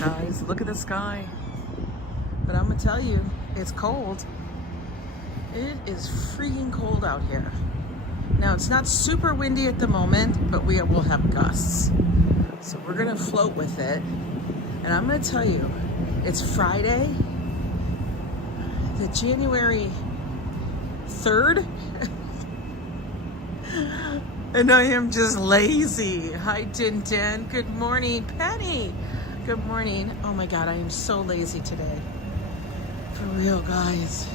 guys. Look at the sky. But I'm gonna tell you, it's cold. It is freaking cold out here. Now, it's not super windy at the moment, but we will have gusts. So we're gonna float with it. And I'm gonna tell you, it's Friday, the January 3rd. And I am just lazy. Hi, Tintin. Good morning, Penny. Good morning. Oh my God, I am so lazy today. For real, guys.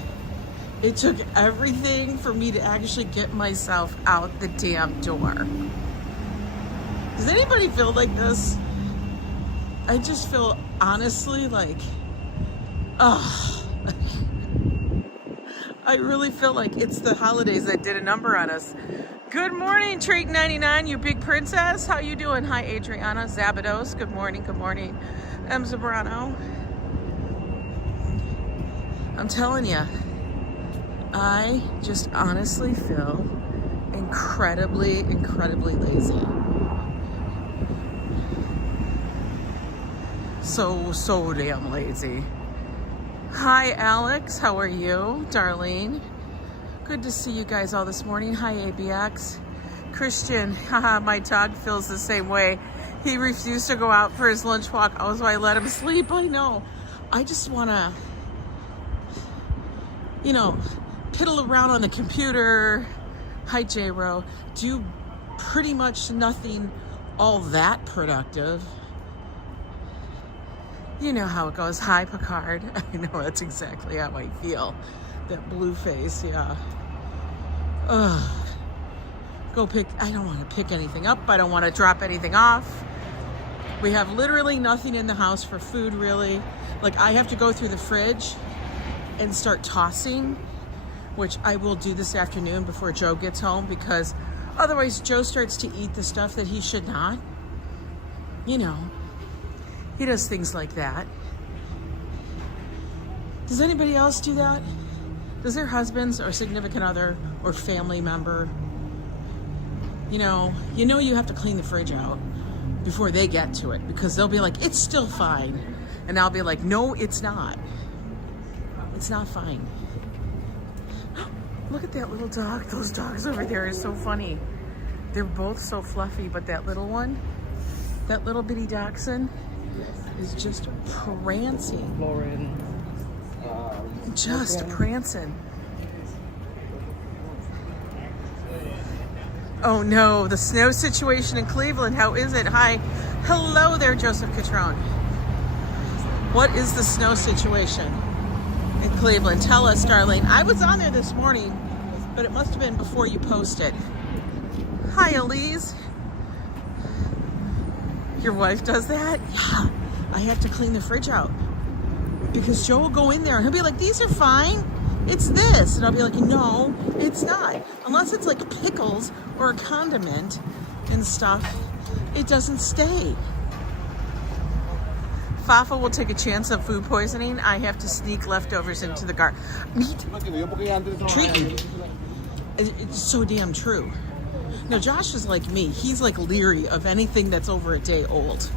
It took everything for me to actually get myself out the damn door. Does anybody feel like this? I just feel honestly like, I really feel like it's the holidays that did a number on us. Good morning, Treat 99, you big princess. How you doing? Hi, Adriana. Szabodos. Good morning. Good morning. M. Zabrano. I'm telling you, I just honestly feel incredibly, incredibly lazy. So damn lazy. Hi, Alex. How are you, Darlene? Good to see you guys all this morning. Hi, ABX. Christian, haha, my dog feels the same way. He refused to go out for his lunch walk. Oh, so I let him sleep. I know. I just want to, you know, piddle around on the computer. Hi, J-Ro. Do pretty much nothing all that productive. You know how it goes. Hi, Picard. I know, that's exactly how I feel. That blue face, yeah. Ugh. Go pick, I don't want to pick anything up. I don't want to drop anything off. We have literally nothing in the house for food, really. Like, I have to go through the fridge and start tossing, which I will do this afternoon before Joe gets home, because otherwise Joe starts to eat the stuff that he should not. You know, he does things like that. Does anybody else do that? Does their husbands or significant other or family member, you know you have to clean the fridge out before they get to it, because they'll be like, it's still fine. And I'll be like, no, it's not. It's not fine. Look at that little dog. Those dogs over there are so funny. They're both so fluffy, but that little one, that little bitty dachshund, is just prancing. Just prancing. Oh no, the snow situation in Cleveland. How is it? Hi. Hello there, Joseph Catrone. What is the snow situation in Cleveland? Tell us, Darlene. I was on there this morning, but it must have been before you posted. Hi, Elise. Your wife does that? Yeah. I have to clean the fridge out, because Joe will go in there and he'll be like, these are fine. It's this. And I'll be like, no, it's not. Unless it's like pickles or a condiment and stuff, it doesn't stay. Fafa will take a chance of food poisoning. I have to sneak leftovers into the garden. Treat. It's so damn true. Now, Josh is like me. He's like leery of anything that's over a day old.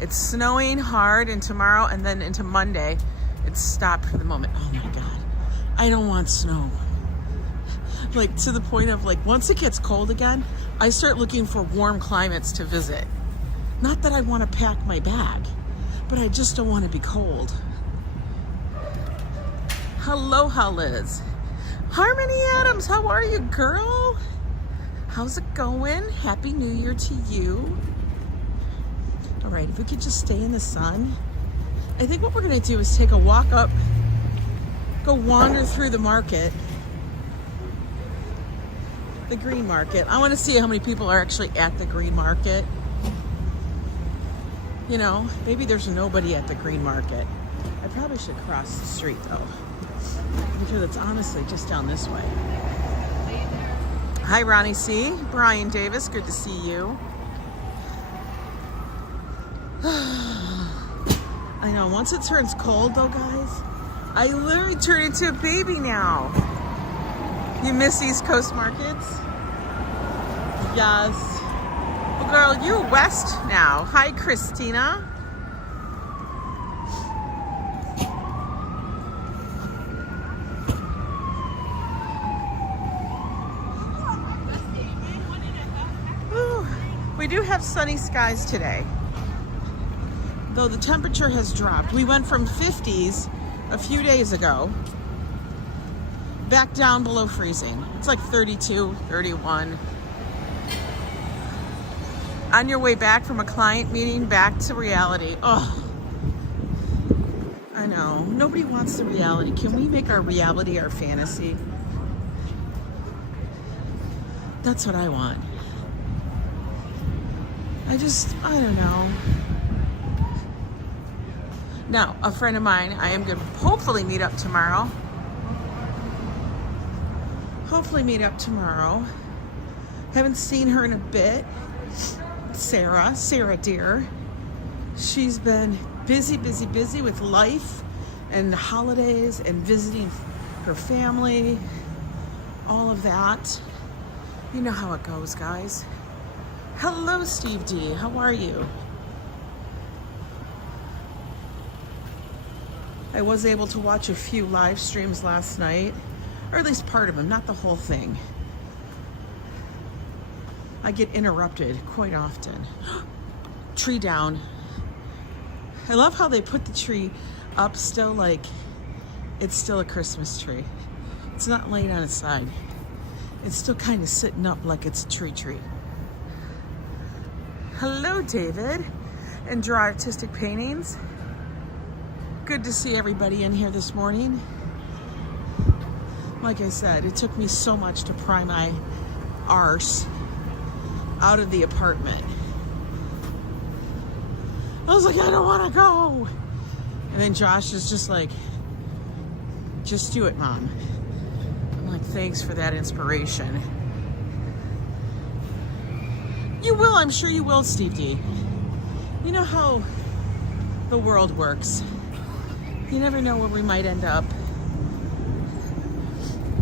It's snowing hard, and tomorrow and then into Monday, it's stopped for the moment. Oh my God, I don't want snow. Like, to the point of, like, once it gets cold again, I start looking for warm climates to visit. Not that I want to pack my bag, but I just don't want to be cold. Aloha, Liz. Harmony Adams, how are you, girl? How's it going? Happy New Year to you. All right, if we could just stay in the sun. I think what we're gonna do is take a walk up, go wander through the market, the green market. I wanna see how many people are actually at the green market. You know, maybe there's nobody at the green market. I probably should cross the street though, because it's honestly just down this way. Hi, Ronnie C. Brian Davis, good to see you. I know, once it turns cold though, guys, I literally turn into a baby now. You miss East Coast markets? Yes. girl, you west now. Hi, Christina. Ooh, we do have sunny skies today, though the temperature has dropped. We went from 50s a few days ago back down below freezing. It's like 32, 31. On your way back from a client meeting, back to reality. Oh, I know. Nobody wants the reality. Can we make our reality our fantasy? That's what I want. I don't know. Now, a friend of mine, I am going to hopefully meet up tomorrow. Haven't seen her in a bit. Sarah dear. She's been busy with life and the holidays and visiting her family, all of that. You know how it goes, guys. Hello, Steve D. How are you? I was able to watch a few live streams last night, or at least part of them, not the whole thing. I get interrupted quite often. Tree down. I love how they put the tree up still like it's still a Christmas tree. It's not laying on its side. It's still kind of sitting up like it's a tree. Hello, David, and Draw Artistic Paintings. Good to see everybody in here this morning. Like I said, it took me so much to pry my arse out of the apartment. I was like, I don't want to go. And then Josh is just like, just do it, Mom. I'm like, thanks for that inspiration. You will, I'm sure you will, Steve D. You know how the world works. You never know where we might end up.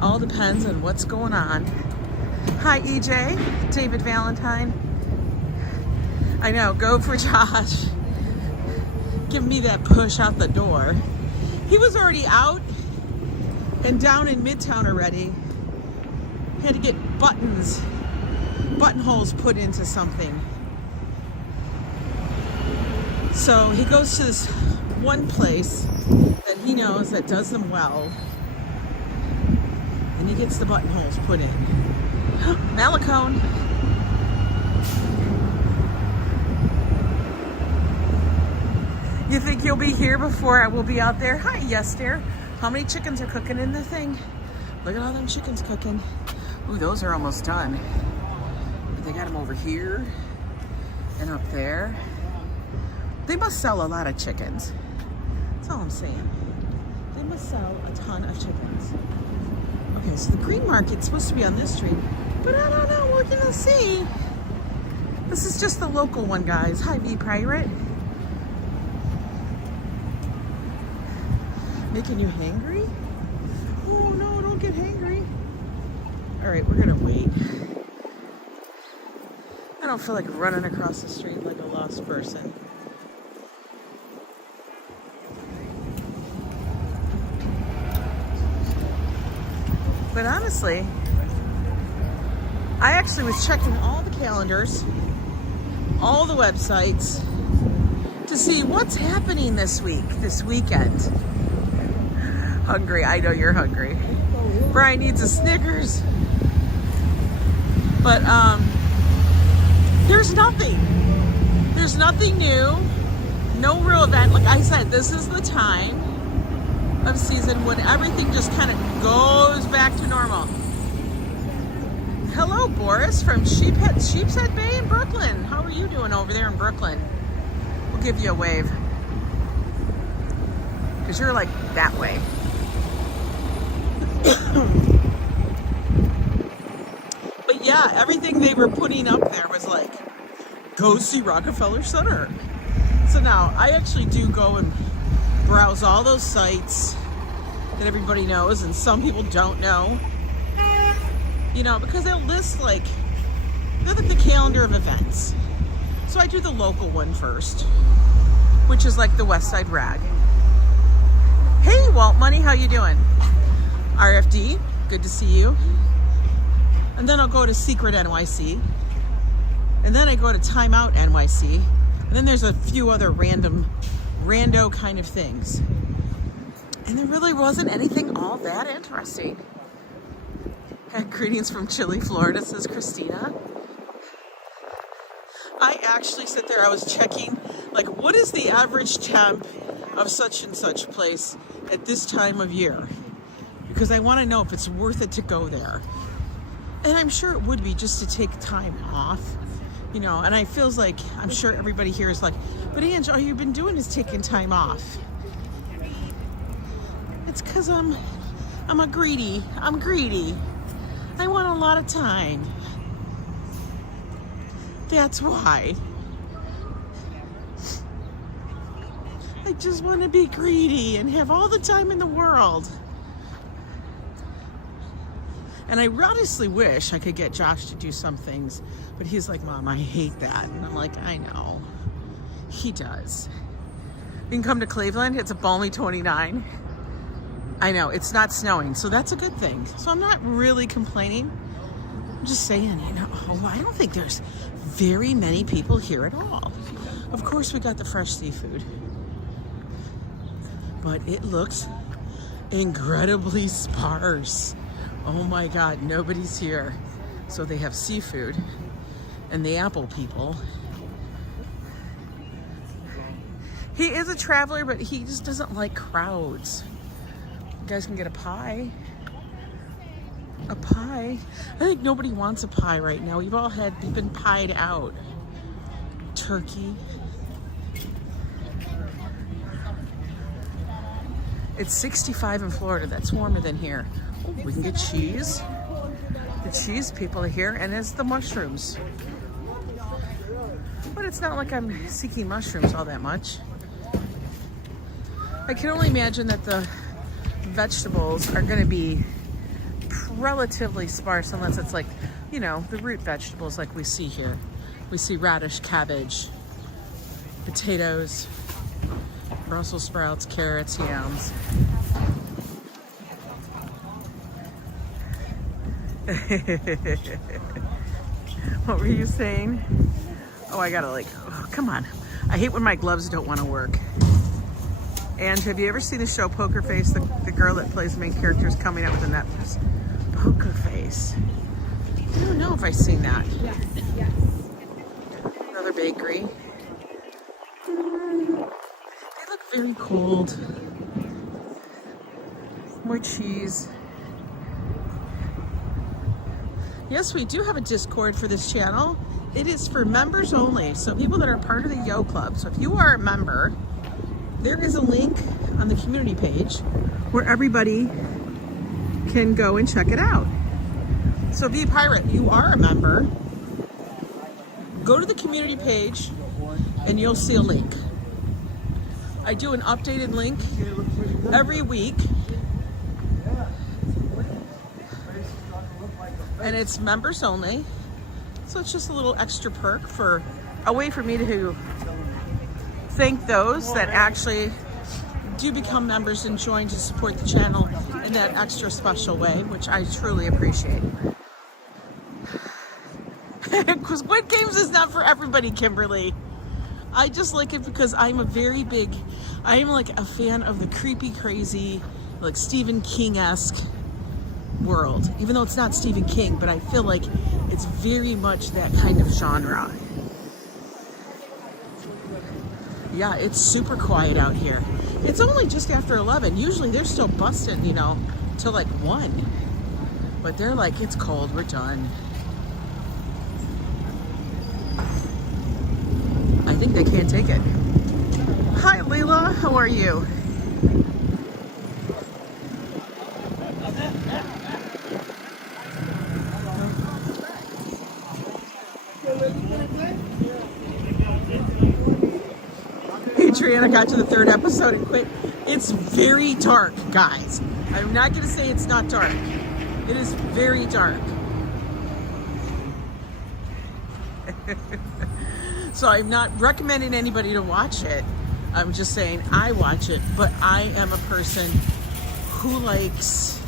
All depends on what's going on. Hi, EJ, David Valentine. I know, go for Josh. Give me that push out the door. He was already out and down in Midtown already. He had to get buttonholes put into something. So he goes to this one place that he knows that does them well. And he gets the buttonholes put in. Malicone. You think you'll be here before I will be out there? Hi, yes, dear. How many chickens are cooking in the thing? Look at all them chickens cooking. Ooh, those are almost done. They got them over here and up there. They must sell a lot of chickens. That's all I'm saying. They must sell a ton of chickens. Okay, so the green market's supposed to be on this street, but I don't know, we're gonna see. This is just the local one, guys. Hi, V Pirate. Making you hangry? Oh no, don't get hangry. All right, we're gonna wait. I don't feel like running across the street like a lost person. But honestly, I actually was checking all the calendars, all the websites, to see what's happening this week, this weekend. Hungry, I know you're hungry. Brian needs a Snickers. But there's nothing. There's nothing new, no real event. Like I said, this is the time of season when everything just kind of goes back to normal. Hello, Boris from Sheepshead Bay in Brooklyn. How are you doing over there in Brooklyn? We'll give you a wave. Because you're like that way. But yeah, everything they were putting up there was like, go see Rockefeller Center. So now I actually do go and browse all those sites that everybody knows and some people don't know. You know, because they'll list like, they're like the calendar of events. So I do the local one first, which is like the West Side Rag. Hey, Waltmoney, how you doing? RFD, good to see you. And then I'll go to Secret NYC. And then I go to Timeout NYC. And then there's a few other rando kind of things. And there really wasn't anything all that interesting. Greetings from Chile, Florida, says Christina. I actually sit there, I was checking, like, what is the average temp of such and such place at this time of year? Because I want to know if it's worth it to go there. And I'm sure it would be, just to take time off, you know. And I feels like, I'm sure everybody here is like, but Ange, all you've been doing is taking time off. It's because I'm greedy. I want a lot of time. That's why. I just want to be greedy and have all the time in the world. And I honestly wish I could get Josh to do some things, but he's like, Mom, I hate that. And I'm like, I know. He does. You can come to Cleveland. It's a balmy 29. I know, it's not snowing, so that's a good thing. So I'm not really complaining. I'm just saying, you know, I don't think there's very many people here at all. Of course, we got the fresh seafood. But it looks incredibly sparse. Oh my God, nobody's here. So they have seafood and the apple people. He is a traveler, but he just doesn't like crowds. You guys can get a pie. A pie? I think nobody wants a pie right now. We've been pied out. Turkey. It's 65 in Florida. That's warmer than here. Oh, we can get cheese. The cheese people are here, and it's the mushrooms. But it's not like I'm seeking mushrooms all that much. I can only imagine that the vegetables are going to be relatively sparse, unless it's like, you know, the root vegetables like we see here. We see radish, cabbage, potatoes, Brussels sprouts, carrots, yams. What were you saying? Oh, I gotta come on. I hate when my gloves don't want to work. And have you ever seen the show Poker Face? The girl that plays the main character is coming out with a Netflix. Poker Face. I don't know if I've seen that. Another bakery. They look very cold. More cheese. Yes, we do have a Discord for this channel. It is for members only, so people that are part of the Yo Club. So if you are a member, there is a link on the community page where everybody can go and check it out. So be a pirate, you are a member. Go to the community page and you'll see a link. I do an updated link every week. And it's members only. So it's just a little extra perk, for a way for me to thank those that actually do become members and join to support the channel in that extra special way, which I truly appreciate. Because Squid Games is not for everybody, Kimberly. I just like it because I'm I am like a fan of the creepy, crazy, like Stephen King-esque world. Even though it's not Stephen King, but I feel like it's very much that kind of genre. Yeah, it's super quiet out here. It's only just after 11. Usually they're still busting, you know, till like 1. But they're like, it's cold, we're done. I think they can't take it. Hi, Leela, how are you? Adriana got to the 3rd episode and quit. It's very dark, guys. I'm not going to say it's not dark. It is very dark. So I'm not recommending anybody to watch it. I'm just saying I watch it, but I am a person who likes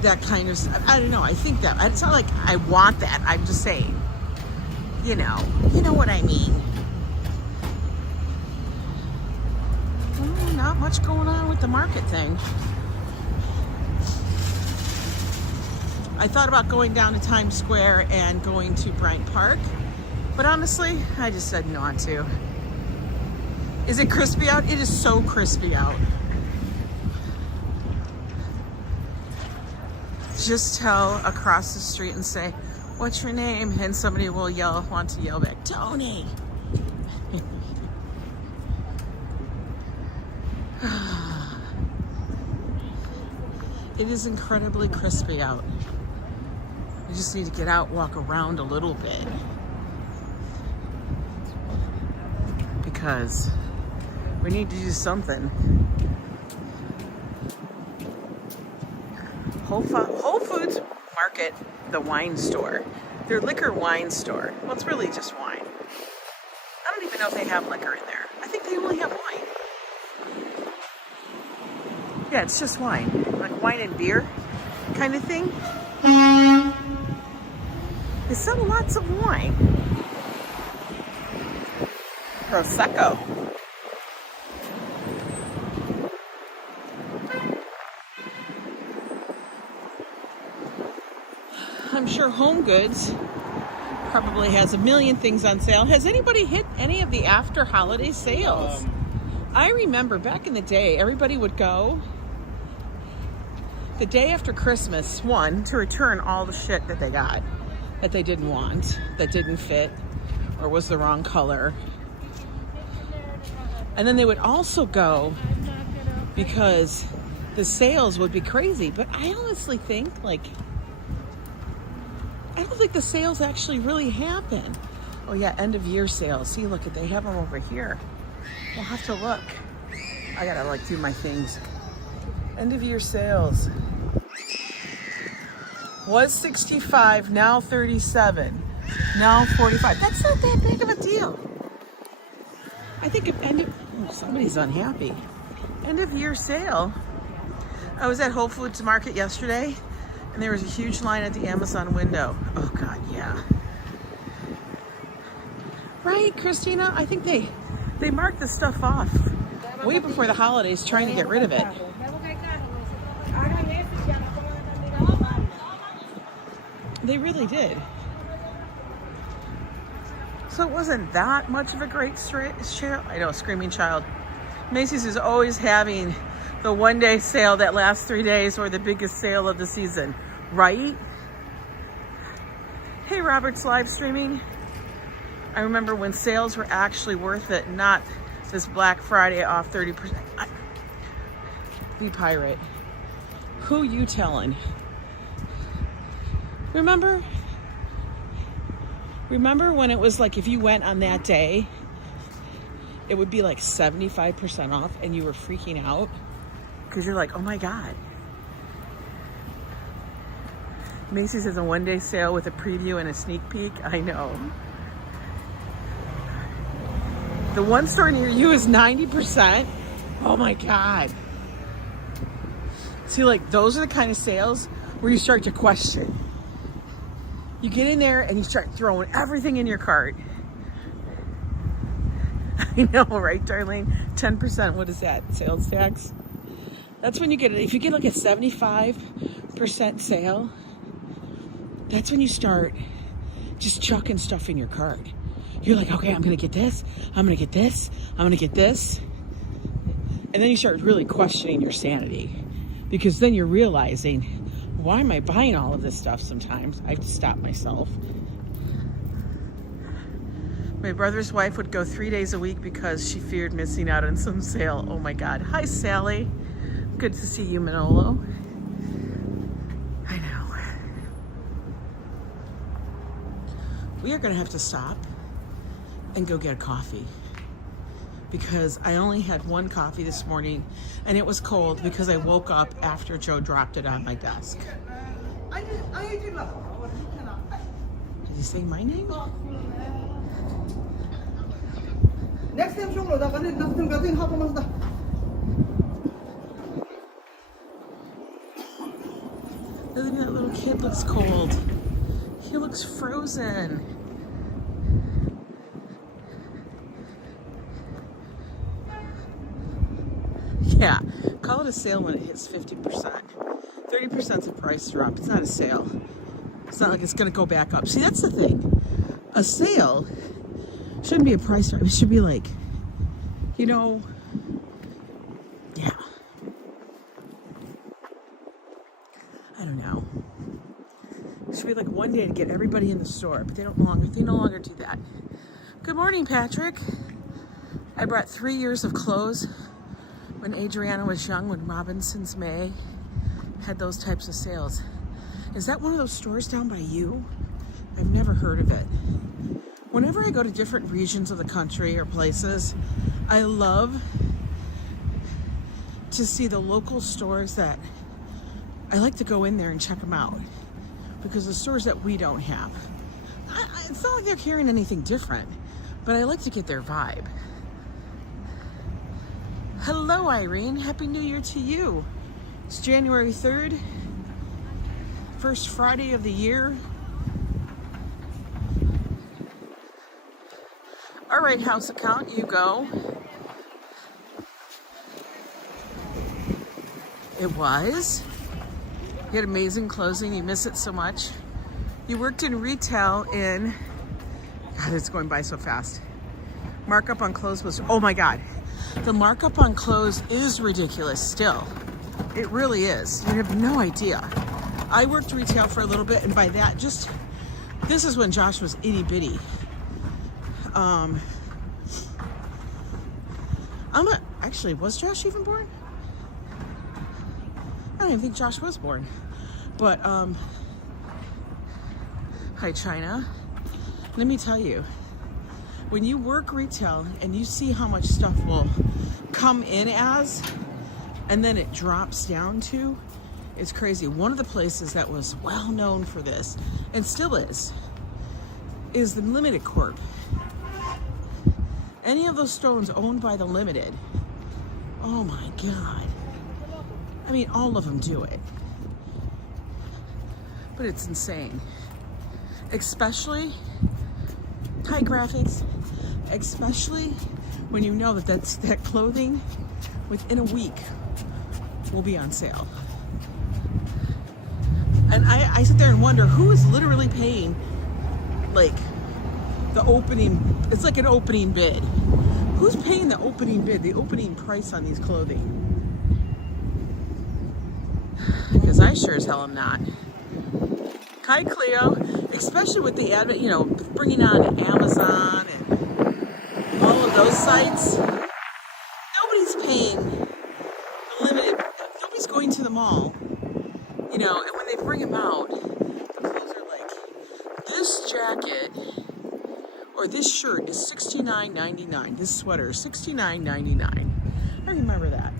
that kind of stuff. I don't know. I think that it's not like I want that. I'm just saying, you know what I mean. Well, not much going on with the market thing. I thought about going down to Times Square and going to Bryant Park, but honestly, I just didn't want to. Is it crispy out? It is so crispy out. Just tell across the street and say, "What's your name?" And somebody will want to yell back, "Tony." It is incredibly crispy out. You just need to get out, walk around a little bit. Because we need to do something. Whole Foods Market, the wine store. Their liquor wine store. Well, it's really just wine. I don't even know if they have liquor in there. I think they only have wine. Yeah, it's just wine. Like wine and beer kind of thing. They sell lots of wine. Prosecco. I'm sure Home Goods probably has a million things on sale. Has anybody hit any of the after holiday sales? I remember back in the day, everybody would go the day after Christmas, one, to return all the shit that they got, that they didn't want, that didn't fit, or was the wrong color. And then they would also go because the sales would be crazy. But I honestly think, like, I don't think the sales actually really happen. Oh yeah, end of year sales. See, look, they have them over here. We'll have to look. I gotta like do my things. End of year sales. Was 65, now 37, now 45. That's not that big of a deal. I think if somebody's unhappy. End of year sale. I was at Whole Foods Market yesterday and there was a huge line at the Amazon window. Oh God, yeah. Right, Christina? I think they marked this stuff off way before the holidays trying to get rid of it. They really did. So it wasn't that much of a great sale. I know, screaming child. Macy's is always having the one-day sale that lasts 3 days or the biggest sale of the season, right? Hey, Robert's live streaming. I remember when sales were actually worth it, not this Black Friday off 30%. The pirate. Who you telling? Remember when it was like if you went on that day, it would be like 75% off and you were freaking out because you're like, oh my God. Macy's has a one-day sale with a preview and a sneak peek. I know. The one store near you is 90%. Oh my God. See, like those are the kind of sales where you start to question. You get in there and you start throwing everything in your cart. I know, right, Darlene? 10%, what is that? Sales tax? That's when you get it. If you get like a 75% sale, that's when you start just chucking stuff in your cart. You're like, okay, I'm going to get this. I'm going to get this. I'm going to get this. And then you start really questioning your sanity because then you're realizing, why am I buying all of this stuff sometimes? I have to stop myself. My brother's wife would go 3 days a week because she feared missing out on some sale. Oh my God. Hi, Sally. Good to see you, Manolo. I know. We are going to have to stop and go get a coffee because I only had one coffee this morning and it was cold because I woke up after Joe dropped it on my desk. Is he saying my name? Next time, show that I nothing happen. Look at that little kid, looks cold. He looks frozen. Yeah, call it a sale when it hits 50%. 30% is a price drop. It's not a sale. It's not like it's going to go back up. See, that's the thing. A sale shouldn't be a price drop. It should be like, you know, yeah. I don't know. It should be like one day to get everybody in the store, but they no longer do that. Good morning, Patrick. I brought 3 years of clothes when Adriana was young, when Robinson's May had those types of sales. Is that one of those stores down by you? I've never heard of it. Whenever I go to different regions of the country or places, I love to see the local stores that I like to go in there and check them out, because the stores that we don't have, it's not like they're carrying anything different, but I like to get their vibe. Hello, Irene. Happy New Year to you. It's January 3rd, first Friday of the year. All right, house account, you go. It was. You had amazing closing. You miss it so much. You worked in retail in, God, it's going by so fast. Markup on clothes was, oh my God. The markup on clothes is ridiculous still. It really is. You have no idea. I worked retail for a little bit, and by that, this is when Josh was itty bitty. Actually, was Josh even born? I don't even think Josh was born. But, hi, China. Let me tell you, when you work retail and you see how much stuff will come in as, and then it drops down to, it's crazy. One of the places that was well known for this, and still is the Limited Corp. Any of those stores owned by the Limited, oh my God. I mean, all of them do it. But it's insane. Especially high graphics, especially when you know that clothing within a week will be on sale. And I sit there and wonder who is literally paying like the opening, it's like an opening bid. Who's paying the opening bid, the opening price on these clothing? Because I sure as hell am not. Hi, Cleo. Especially with the advent, bringing on Amazon and all of those sites. Nobody's paying limited. Nobody's going to the mall. And when they bring them out, the clothes are like, this jacket or this shirt is $69.99. This sweater is $69.99. I remember that.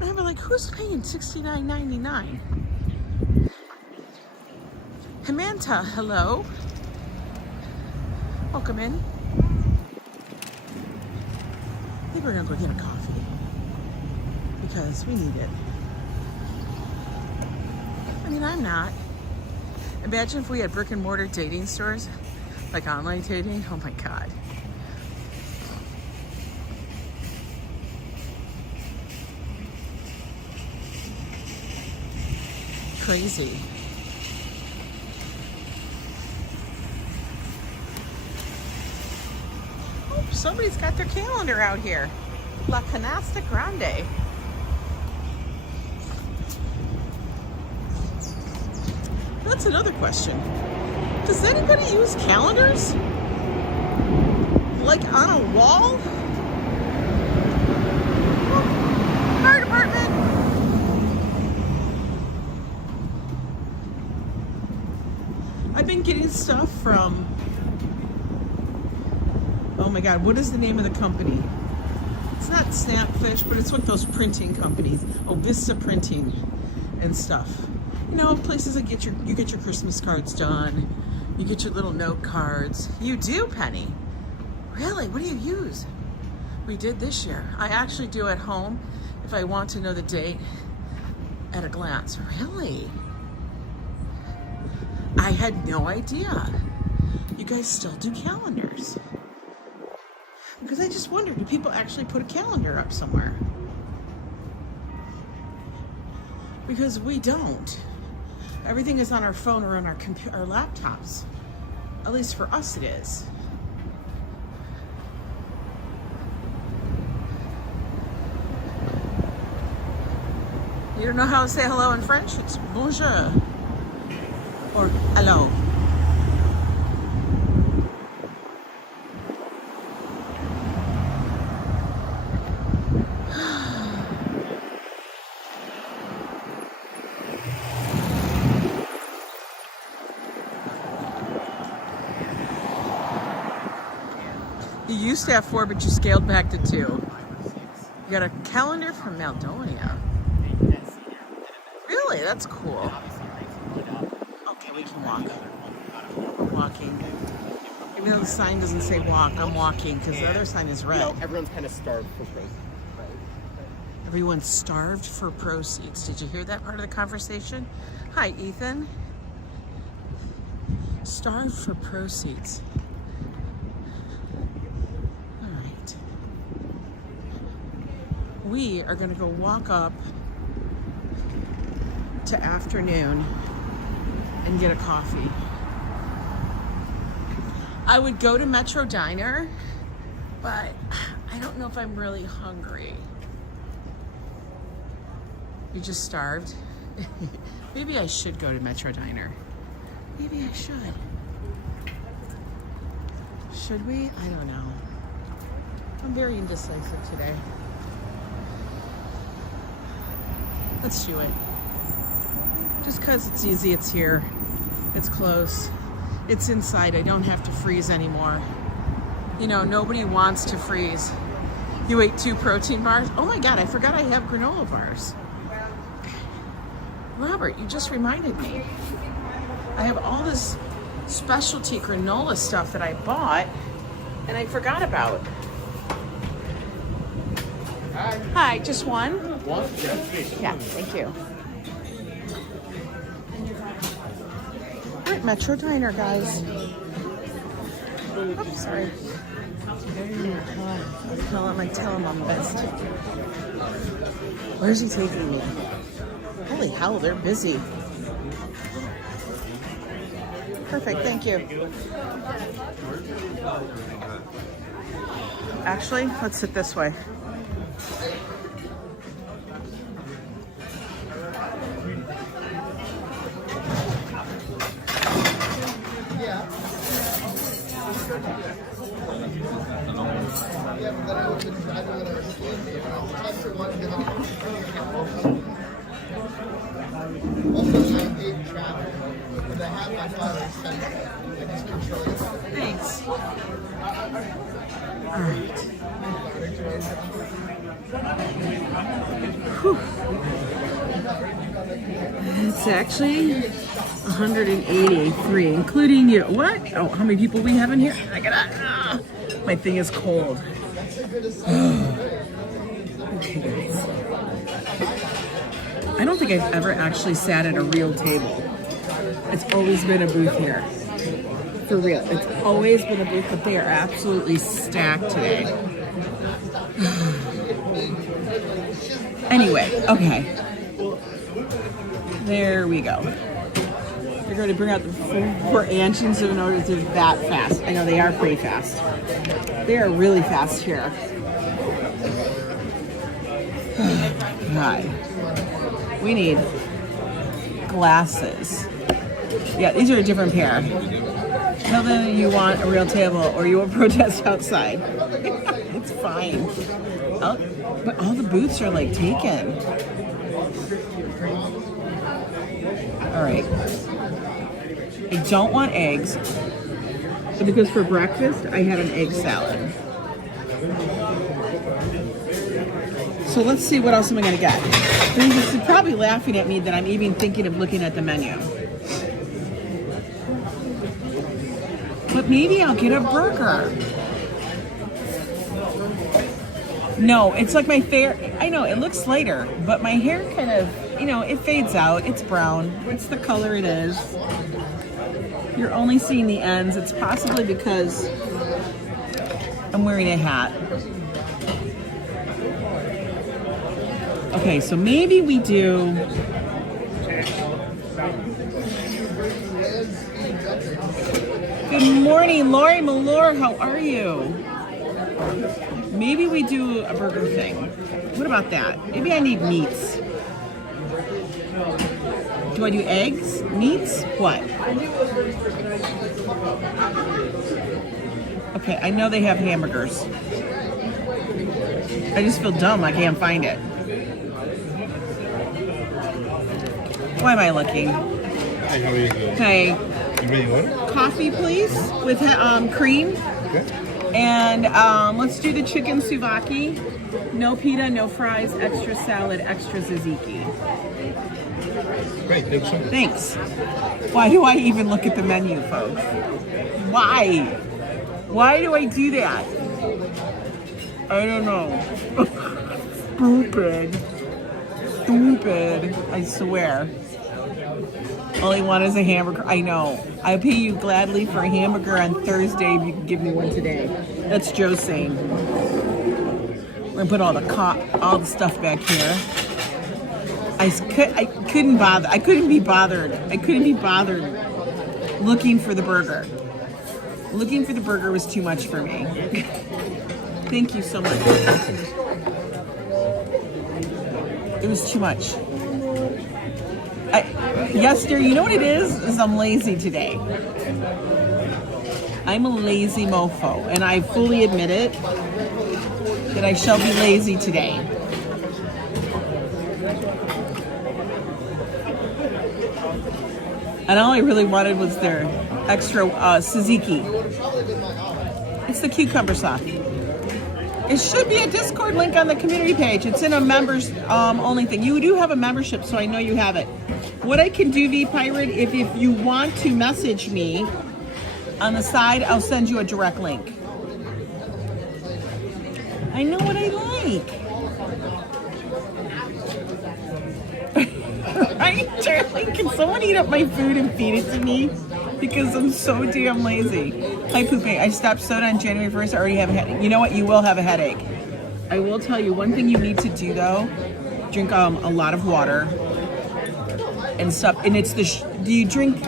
And I'm like, who's paying $69.99? Hamanta, hello. Welcome in. I think we're gonna go get a coffee because we need it. I mean, I'm not. Imagine if we had brick and mortar dating stores, like online dating. Oh my God. Crazy. Oh, somebody's got their calendar out here. La Canasta Grande. That's another question. Does anybody use calendars? Like on a wall? Oh, fire department. I've been getting stuff from, oh my God, what is the name of the company? It's not Snapfish, but it's with those printing companies. Oh, Vista Printing and stuff. Places that you get your Christmas cards done, You get your little note cards. You do, Penny? Really? What do you use? We did this year. I actually do at home if I want to know the date at a glance. Really? I had no idea. You guys still do calendars. Because I just wondered, do people actually put a calendar up somewhere? Because we don't. Everything is on our phone or on our our laptops. At least for us it is. You don't know how to say hello in French? It's bonjour. Or hello. You used to have 4, but you scaled back to 2. You got a calendar from Maldonia. Really? That's cool. Okay, we can walk. We're walking. Even though the sign doesn't say walk, I'm walking because the other sign is red. You know, everyone's kind of starved for proceeds. Everyone's starved for proceeds. Did you hear that part of the conversation? Hi, Ethan. Starved for proceeds. All right. We are going to go walk up to Afternoon and get a coffee. I would go to Metro Diner, but I don't know if I'm really hungry. You just starved? Maybe I should go to Metro Diner. Maybe I should. Should we? I don't know. I'm very indecisive today. Let's do it. Just because it's easy, it's here. It's close. It's inside. I don't have to freeze anymore. You know, nobody wants to freeze. You ate 2 protein bars? Oh my God, I forgot I have granola bars. Robert, you just reminded me. I have all this specialty granola stuff that I bought and I forgot about. Hi, just one? One? Yeah, thank you. We're at Metro Diner, guys. Oops, sorry. Tell him I'm best. Where's he taking me? Holy hell, they're busy. Perfect, thank you. Actually, let's sit this way. Thanks. All right. Whew. It's actually 183, including you. What? Oh, how many people we have in here? I gotta. My thing is cold. Okay, guys. I don't think I've ever actually sat at a real table. It's always been a booth here. For real. It's always been a booth, but they are absolutely stacked today. Anyway, okay. There we go. They're going to bring out the 4 engines in order to that fast. I know they are pretty fast. They are really fast here. God. We need glasses. Yeah, these are a different pair. Tell them you want a real table or you will protest outside. It's fine. But all the booths are like taken. All right. I don't want eggs because for breakfast I had an egg salad. So let's see what else am I going to get. This is probably laughing at me that I'm even thinking of looking at the menu. but maybe I'll get a burger. No, it's like my hair. I know it looks lighter, but my hair kind of, it fades out. It's brown. It's the color it is. You're only seeing the ends. It's possibly because I'm wearing a hat. Okay, so maybe we do. Good morning, Lori Malore. How are you? Maybe we do a burger thing. What about that? Maybe I need meats. Do I do eggs? Meats? What? Okay, I know they have hamburgers. I just feel dumb. I can't find it. Why am I looking? Hi, how are you doing? Hey. You ready to order? Coffee, please, with cream. Okay. And let's do the chicken souvlaki. No pita, no fries, extra salad, extra tzatziki. Great, thanks so much. Thanks. Why do I even look at the menu, folks? Why? Why do I do that? I don't know. Stupid. I swear. All I want is a hamburger. I know. I pay you gladly for a hamburger on Thursday if you can give me one today. That's Joe saying. We're gonna put all the stuff back here. I couldn't bother. I couldn't be bothered. Looking for the burger. Looking for the burger was too much for me. Thank you so much. It was too much. Yes, dear, you know what it is I'm lazy today. I'm a lazy mofo, and I fully admit it, that I shall be lazy today. And all I really wanted was their extra tzatziki. It's the cucumber sauce. It should be a Discord link on the community page. It's in a members only thing. You do have a membership, so I know you have it. What I can do, V-Pirate, if you want to message me on the side, I'll send you a direct link. I know what I like. Right, Charlie? Can someone eat up my food and feed it to me? Because I'm so damn lazy. Hi, Pooping. I stopped soda on January 1st. I already have a headache. You know what? You will have a headache. I will tell you one thing you need to do, though. Drink a lot of water and stuff. And it's the... do you drink...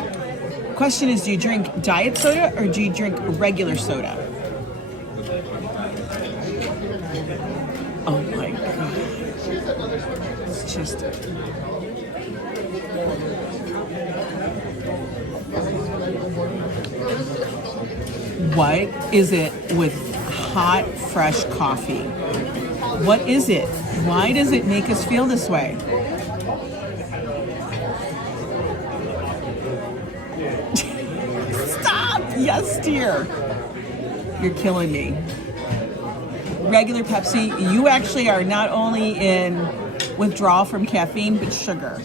Question is, do you drink diet soda or do you drink regular soda? Oh, my God. It's just... What is it with hot, fresh coffee? What is it? Why does it make us feel this way? Stop! Yes, dear. You're killing me. Regular Pepsi, you actually are not only in withdrawal from caffeine, but sugar.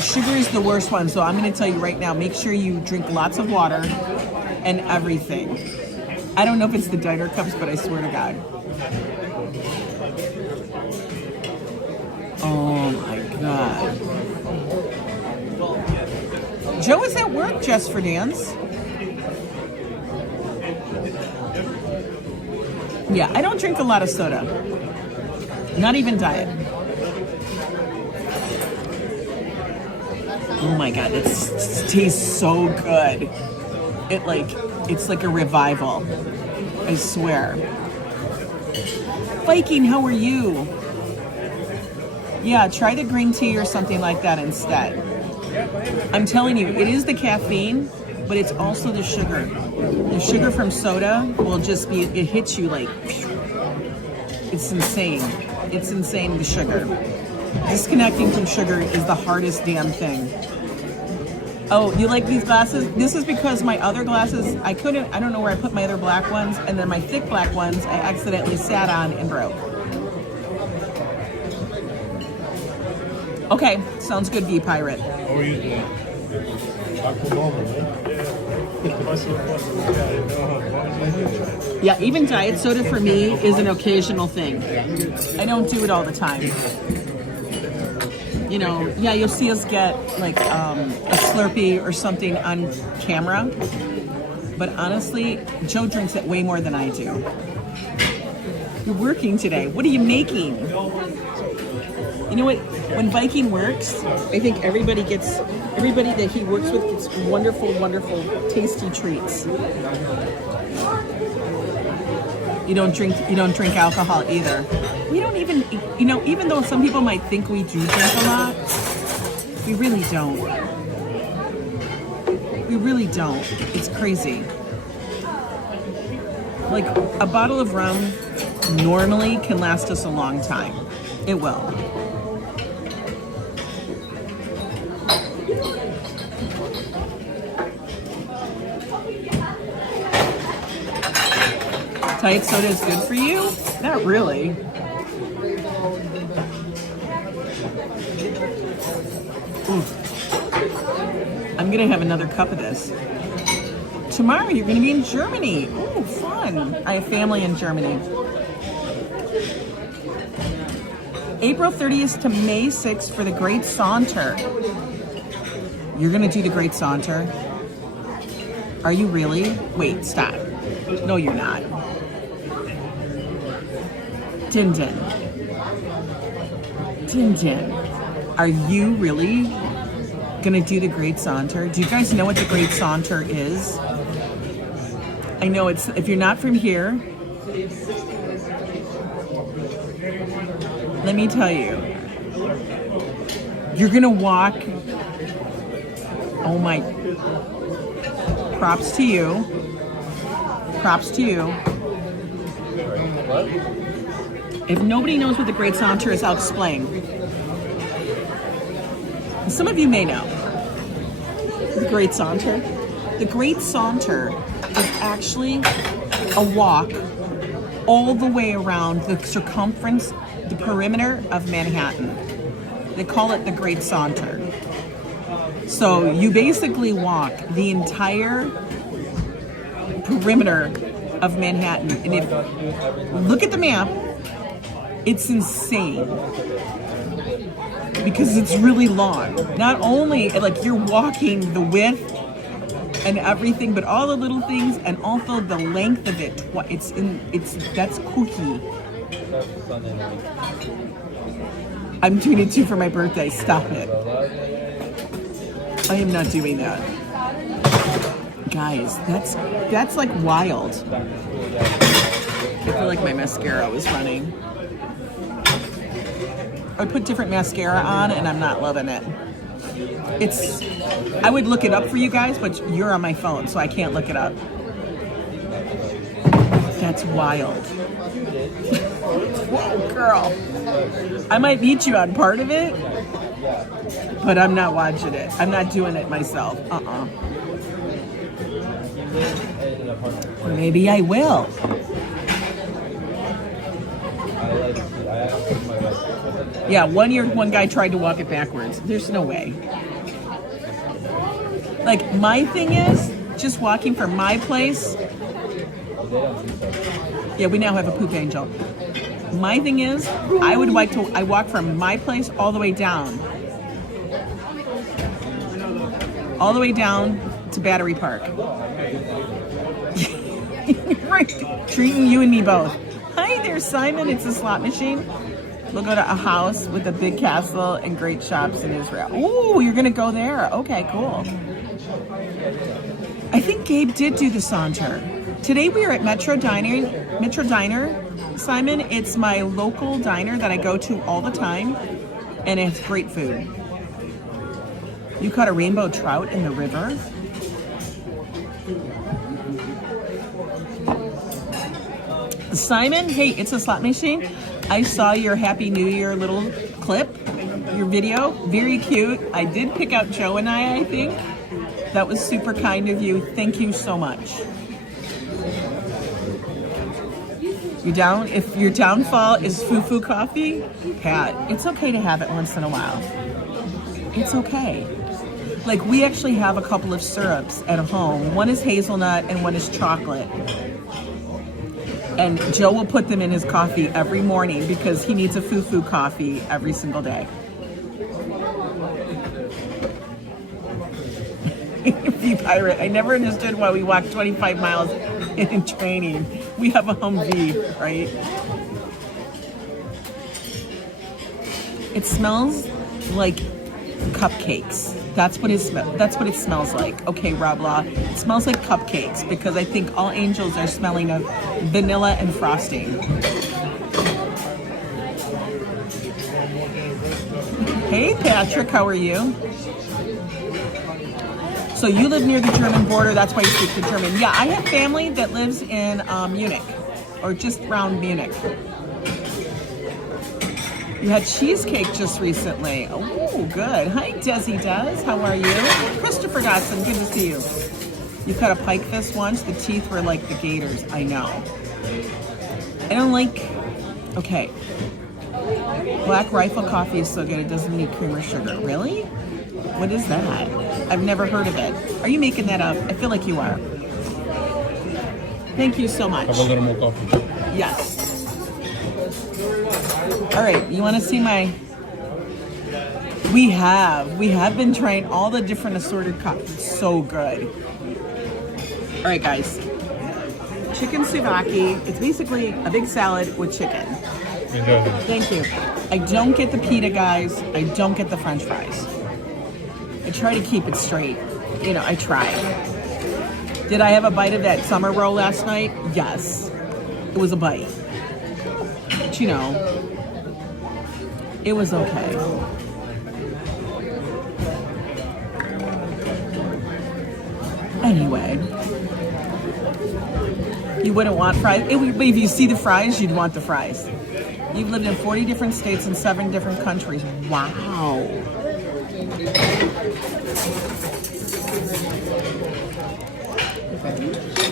Sugar is the worst one, so I'm going to tell you right now, make sure you drink lots of water and everything. I don't know if it's the diner cups, but I swear to God. Oh my God. Joe is at work just for dance. Yeah, I don't drink a lot of soda. Not even diet. Oh my God, it tastes so good. It's like a revival. I swear. Viking, how are you? Yeah, try the green tea or something like that instead. I'm telling you, it is the caffeine, but it's also the sugar. The sugar from soda will just be, it hits you like, it's insane. It's insane, the sugar. Disconnecting from sugar is the hardest damn thing. Oh, you like these glasses? This is because my other glasses, I don't know where I put my other black ones, and then my thick black ones, I accidentally sat on and broke. Okay, sounds good, V-Pirate. How are you doing? Yeah, even diet soda for me is an occasional thing. I don't do it all the time. You know, yeah, you'll see us get like a Slurpee or something on camera. But honestly, Joe drinks it way more than I do. You're working today. What are you making? You know what? When Viking works, I think everybody that he works with gets wonderful, wonderful, tasty treats. You don't drink alcohol either. We don't even, you know, even though some people might think we do drink a lot, we really don't. We really don't. It's crazy. Like, a bottle of rum normally can last us a long time. It will. Diet soda is good for you? Not really. Ooh. I'm gonna have another cup of this. Tomorrow you're gonna be in Germany. Ooh, fun. I have family in Germany. April 30th to May 6th for the Great Saunter. You're gonna do the Great Saunter? Are you really? Wait, stop. No, you're not. Din Din. Din Din. Are you really gonna do the Great Saunter? Do you guys know what the Great Saunter is? I know it's, if you're not from here, let me tell you, you're gonna walk, oh my, props to you, props to you. If nobody knows what the Great Saunter is, I'll explain. Some of you may know. The Great Saunter. The Great Saunter is actually a walk all the way around the circumference, the perimeter of Manhattan. They call it the Great Saunter. So you basically walk the entire perimeter of Manhattan. And if look at the map, it's insane because it's really long. Not only like you're walking the width and everything, but all the little things, and also the length of it. That's kooky. I'm doing it too for my birthday. Stop it. I am not doing that, guys. That's like wild. I feel like my mascara was running. I put different mascara on and I'm not loving it. I would look it up for you guys, but you're on my phone, so I can't look it up. That's wild. Whoa, girl. I might meet you on part of it, but I'm not watching it. I'm not doing it myself. Maybe I will. Yeah, one year one guy tried to walk it backwards. There's no way. Like, my thing is just walking from my place. Yeah, we now have a poop angel. My thing is, I walk from my place all the way down. All the way down to Battery Park. Right. Treating you and me both. Hi there, Simon. It's a slot machine. We'll go to a house with a big castle and great shops in Israel. Ooh, you're gonna go there. Okay, cool. I think Gabe did do the Saunter. Today we are at Metro Diner, Simon. It's my local diner that I go to all the time, and it's great food. You caught a rainbow trout in the river? Simon, hey, it's a slot machine. I saw your Happy New Year little clip, your video. Very cute. I did pick out Joe and I think. That was super kind of you. Thank you so much. You down? If your downfall is foo-foo coffee, Pat, it's okay to have it once in a while. It's okay. Like, we actually have a couple of syrups at home. One is hazelnut and one is chocolate. And Joe will put them in his coffee every morning because he needs a foo-foo coffee every single day. Bee pirate. I never understood why we walked 25 miles in training. We have a Humvee, right? It smells like cupcakes. That's what it smells like. Okay, Rob Law. It smells like cupcakes because I think all angels are smelling of vanilla and frosting. Hey, Patrick, how are you? So you live near the German border, that's why you speak the German. Yeah, I have family that lives in Munich, or just around Munich. You had cheesecake just recently. Oh, good. Hi, Desi Des. How are you? Christopher Dotson, good to see you. You cut a pike fist once. The teeth were like the gators. I know. I don't like... Okay. Black Rifle coffee is so good. It doesn't need cream or sugar. Really? What is that? I've never heard of it. Are you making that up? I feel like you are. Thank you so much. Have a little more coffee. Yes. All right, you want to see my... We have been trying all the different assorted coffees. So good. All right, guys. Chicken souvlaki. It's basically a big salad with chicken. Enjoy. Thank you. I don't get the pita, guys. I don't get the French fries. I try to keep it straight. You know, I try. Did I have a bite of that summer roll last night? Yes. It was a bite. But, you know, it was okay. Anyway. You wouldn't want fries? If you see the fries, you'd want the fries. You've lived in 40 different states and 7 different countries. Wow.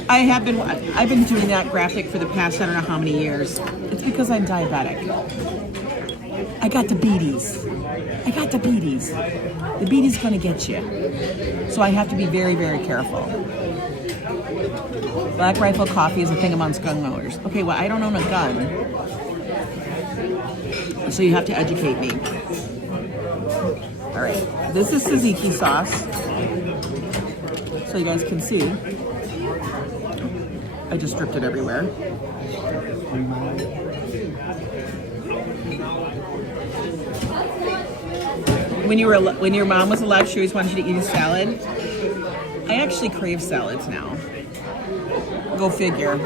I've been doing that graphic for the past I don't know how many years. It's because I'm diabetic. I got diabetes. The beaty's gonna get you. So I have to be very, very careful. Black Rifle coffee is a thing amongst gun owners. Okay, well, I don't own a gun. So you have to educate me. All right, this is tzatziki sauce. So you guys can see. I just dripped it everywhere. When your mom was alive, she always wanted you to eat a salad. I actually crave salads now. Go figure.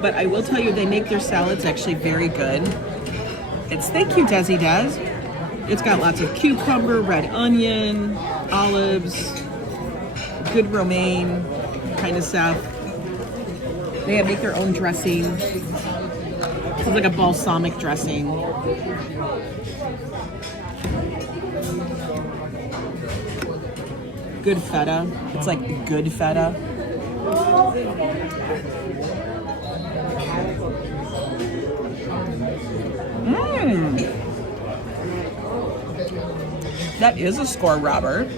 But I will tell you, they make their salads actually very good. Thank you, Desi Des. It's got lots of cucumber, red onion, olives, good romaine kind of stuff. They make their own dressing. It's like a balsamic dressing. Good feta. It's like good feta. That is a score, Robert.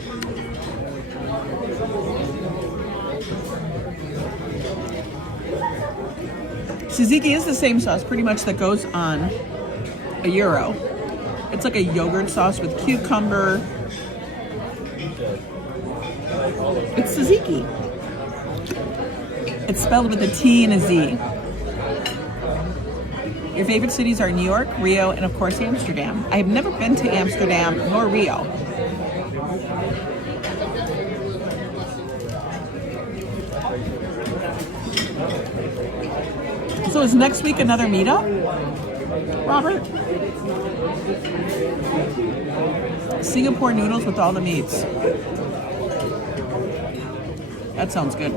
Tzatziki is the same sauce pretty much that goes on a gyro. It's like a yogurt sauce with cucumber. It's tzatziki. It's spelled with a T and a Z. Your favorite cities are New York, Rio, and of course Amsterdam. I have never been to Amsterdam nor Rio. So is next week another meetup, Robert? Singapore noodles with all the meats. That sounds good.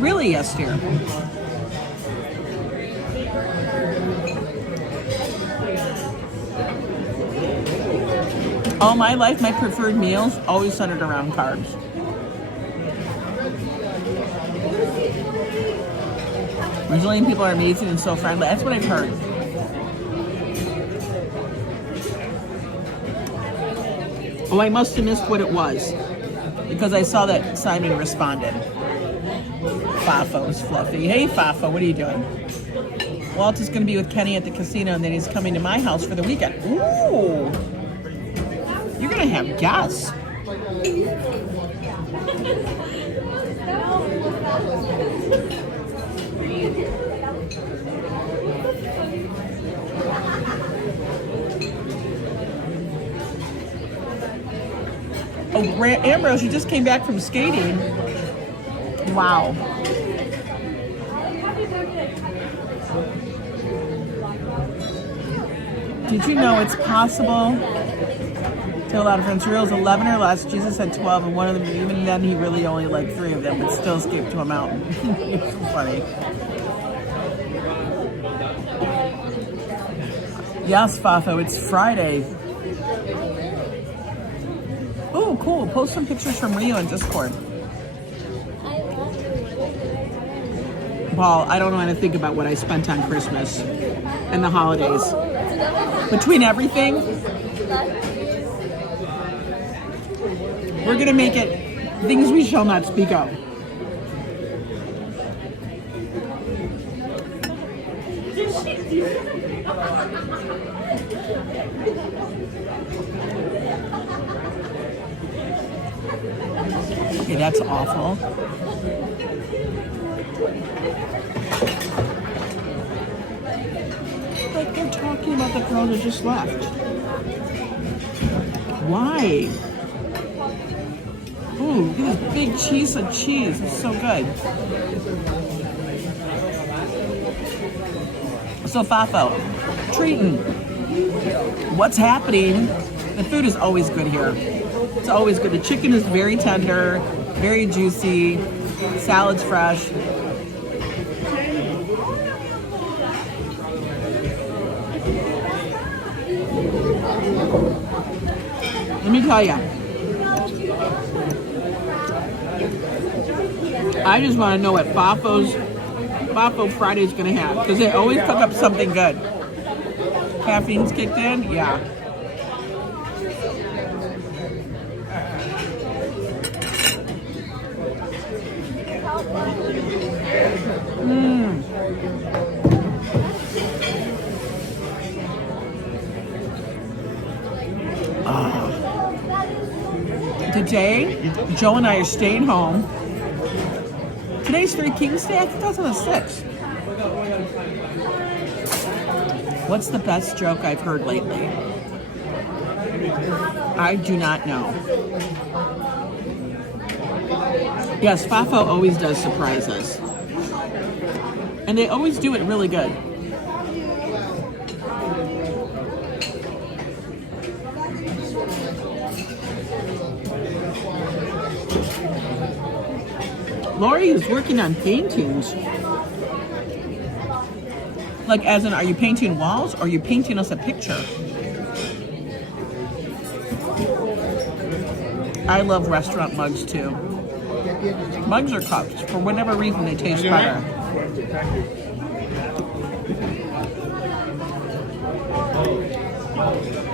Really, yes, dear. All my life, my preferred meals always centered around carbs. Brazilian people are amazing and so friendly. That's what I've heard. Oh, I must have missed what it was because I saw that Simon responded. Fafo's fluffy. Hey, Fafo, what are you doing? Walt is going to be with Kenny at the casino, and then he's coming to my house for the weekend. Ooh, you're going to have guests. Oh, Ambrose, you just came back from skating. Wow. Did you know it's possible to tell a lot of friends? Reels 11 or less. Jesus had 12, and one of them, even then, he really only liked 3 of them, but still escaped to a mountain. It's funny. Yes, Fafo, it's Friday. Oh, cool. Post some pictures from Rio in Discord. Paul, I don't know how to think about what I spent on Christmas and the holidays. Between everything, we're going to make it things we shall not speak of. Okay, that's awful. Like they're talking about the girl that just left. Why? Ooh, look at this big cheese of cheese. It's so good. So Fafo, treating. What's happening? The food is always good here. It's always good. The chicken is very tender, very juicy. Salad's fresh. Let me tell you, I just want to know what Fafo Friday's going to have, because they always cook up something good. Caffeine's kicked in? Yeah. Today, Joe and I are staying home. Today's Three Kings Day, 2006. What's the best joke I've heard lately? I do not know. Yes, Fafo always does surprise us. And they always do it really good. Lori is working on paintings. Like, as in, are you painting walls or are you painting us a picture? I love restaurant mugs too. Mugs or cups, for whatever reason, they taste better.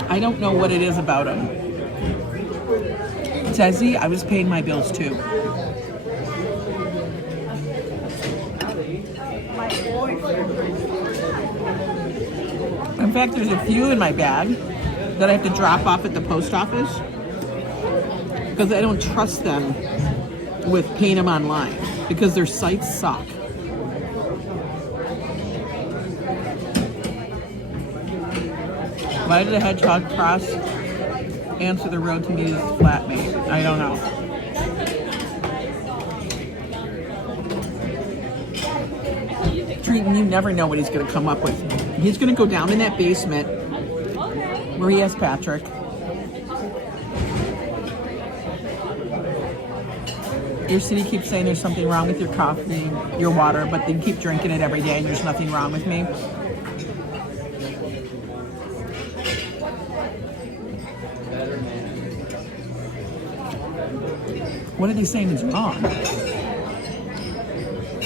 I don't know what it is about them. Tezzy, I was paying my bills too. In fact, there's a few in my bag that I have to drop off at the post office because I don't trust them with paying them online because their sites suck. Why did the hedgehog cross answer the road to meet his flatmate? I don't know. You never know what he's going to come up with. He's going to go down in that basement where he has Patrick. Your city keeps saying there's something wrong with your coffee, your water, but they keep drinking it every day and there's nothing wrong with me. What are they saying is wrong?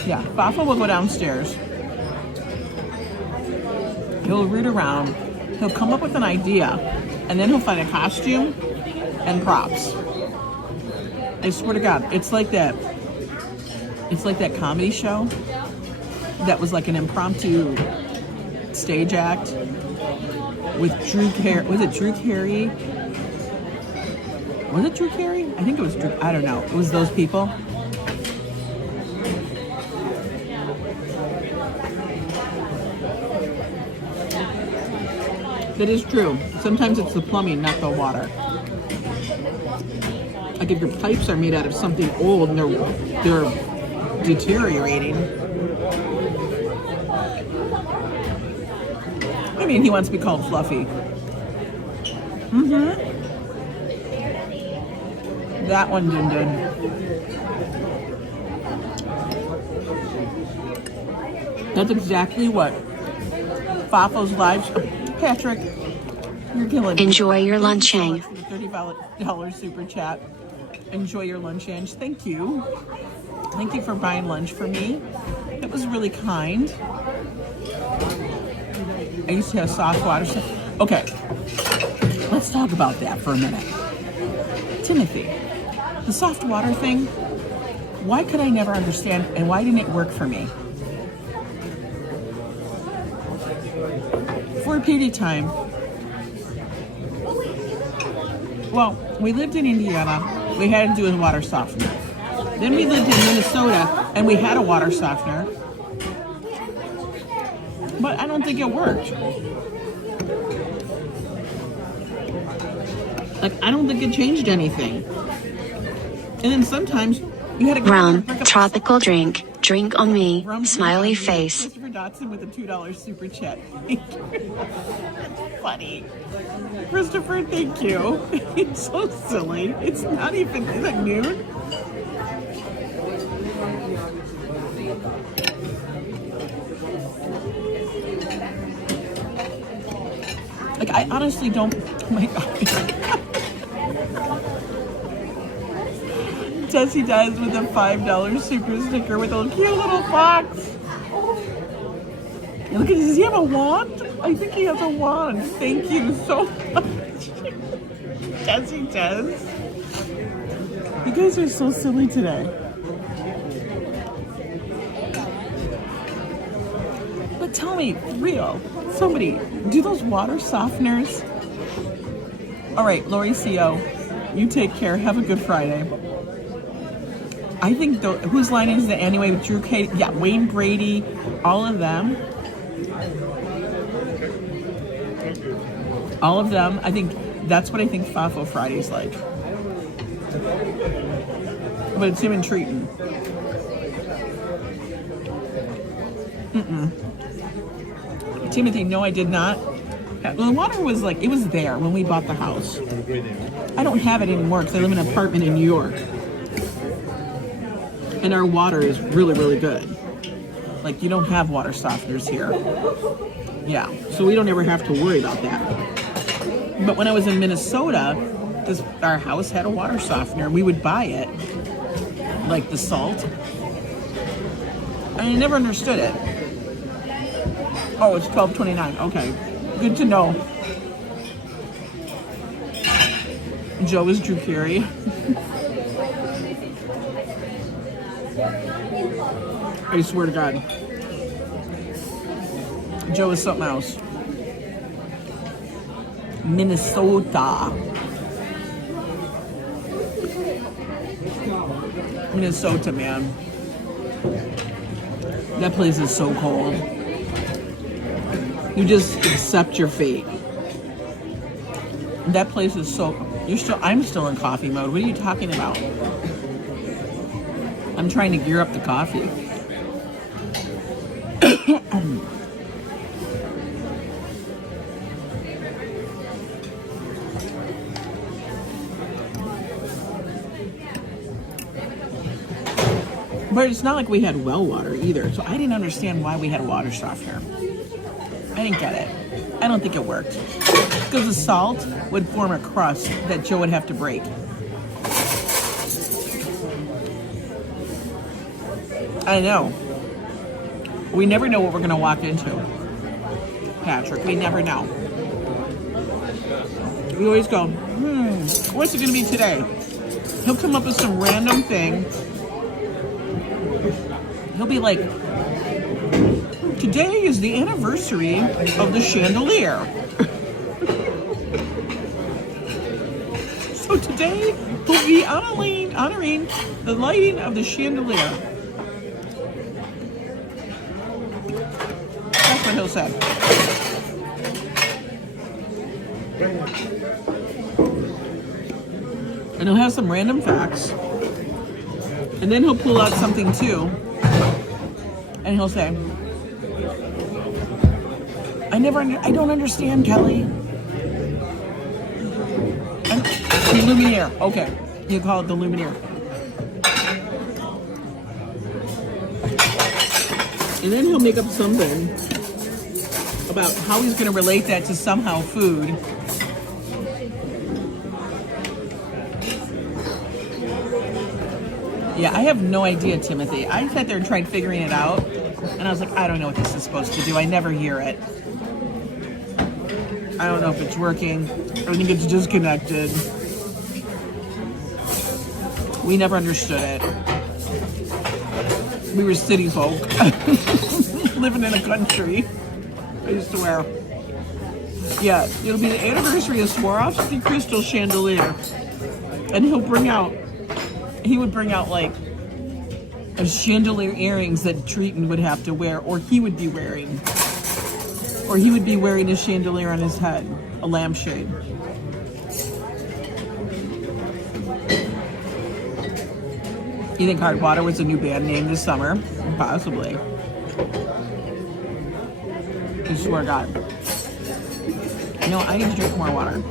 Yeah, Fafo will go downstairs. He'll root around. He'll come up with an idea, and then he'll find a costume and props. I swear to God, it's like that. It's like that comedy show that was like an impromptu stage act with Drew Carey. Was it Drew Carey? Was it Drew Carey? I think it was Drew. I don't know. It was those people. That is true. Sometimes it's the plumbing, not the water. Like if your pipes are made out of something old and they're deteriorating. I mean, he wants to be called Fluffy. Mm-hmm. That one didn't. That's exactly what Fafo's lives. Patrick, you're killing me. Enjoy your lunch, Ang. $30 super chat. Enjoy your lunch, Ang. Thank you. Thank you for buying lunch for me. That was really kind. I used to have soft water. Okay, let's talk about that for a minute. Timothy, the soft water thing, why could I never understand and why didn't it work for me? For a period of time, well, we lived in Indiana, we had to do a water softener. Then we lived in Minnesota and we had a water softener, but I don't think it worked. Like, I don't think it changed anything. And then sometimes you had to go Rum, tropical drink, drink on me, smiley face. Christopher Dotson with a $2 super chat. Funny. Christopher, thank you. It's so silly. It's not even, is it noon? Like, I honestly don't, oh my God. Tessie does with a $5 super sticker with a cute little fox. And look at this. Does he have a wand? I think he has a wand. Thank you so much. Tessie does. You guys are so silly today. But tell me, real, somebody, do those water softeners? All right, Lori CO, you take care. Have a good Friday. I think, whose line is it anyway? With Drew K, yeah, Wayne Brady, all of them. All of them. I think that's what I think Fafo Friday's like. But it's him and Treaton. Timothy, no, I did not. Well, the water was like, it was there when we bought the house. I don't have it anymore because I live in an apartment in New York. And our water is really, really good. Like, you don't have water softeners here. Yeah, so we don't ever have to worry about that. But when I was in Minnesota, our house had a water softener. We would buy it, like the salt. And I never understood it. Oh, it's $12.29. Okay, good to know. Joe is Drew Carey. I swear to God. Joe is something else. Minnesota. Minnesota, man. That place is so cold. You just accept your fate. That place is so... I'm still in coffee mode. What are you talking about? I'm trying to gear up the coffee. But it's not like we had well water either, so I didn't understand why we had a water softener. I didn't get it. I don't think it worked. Because the salt would form a crust that Joe would have to break. I know. We never know what we're going to walk into, Patrick. We never know. We always go, what's it going to be today? He'll come up with some random thing. He'll be like, today is the anniversary of the chandelier. So today we'll be honoring the lighting of the chandelier. That's what he'll say. And he'll have some random facts. And then he'll pull out something too. And he'll say, I don't understand, Kelly. The Lumiere. Okay. You call it the Lumiere. And then he'll make up something about how he's going to relate that to somehow food. Yeah, I have no idea, Timothy. I sat there and tried figuring it out, and I was like, I don't know what this is supposed to do. I never hear it. I don't know if it's working. I think it's disconnected. We never understood it. We were city folk. Living in a country. I swear. Yeah, it'll be the anniversary of Swarovski crystal chandelier. And he would bring out like a chandelier earrings that Treaton would have to wear, or he would be wearing. Or he would be wearing a chandelier on his head, a lampshade. You think Hard Water was a new band name this summer? Possibly. I swear to God. No, I need to drink more water.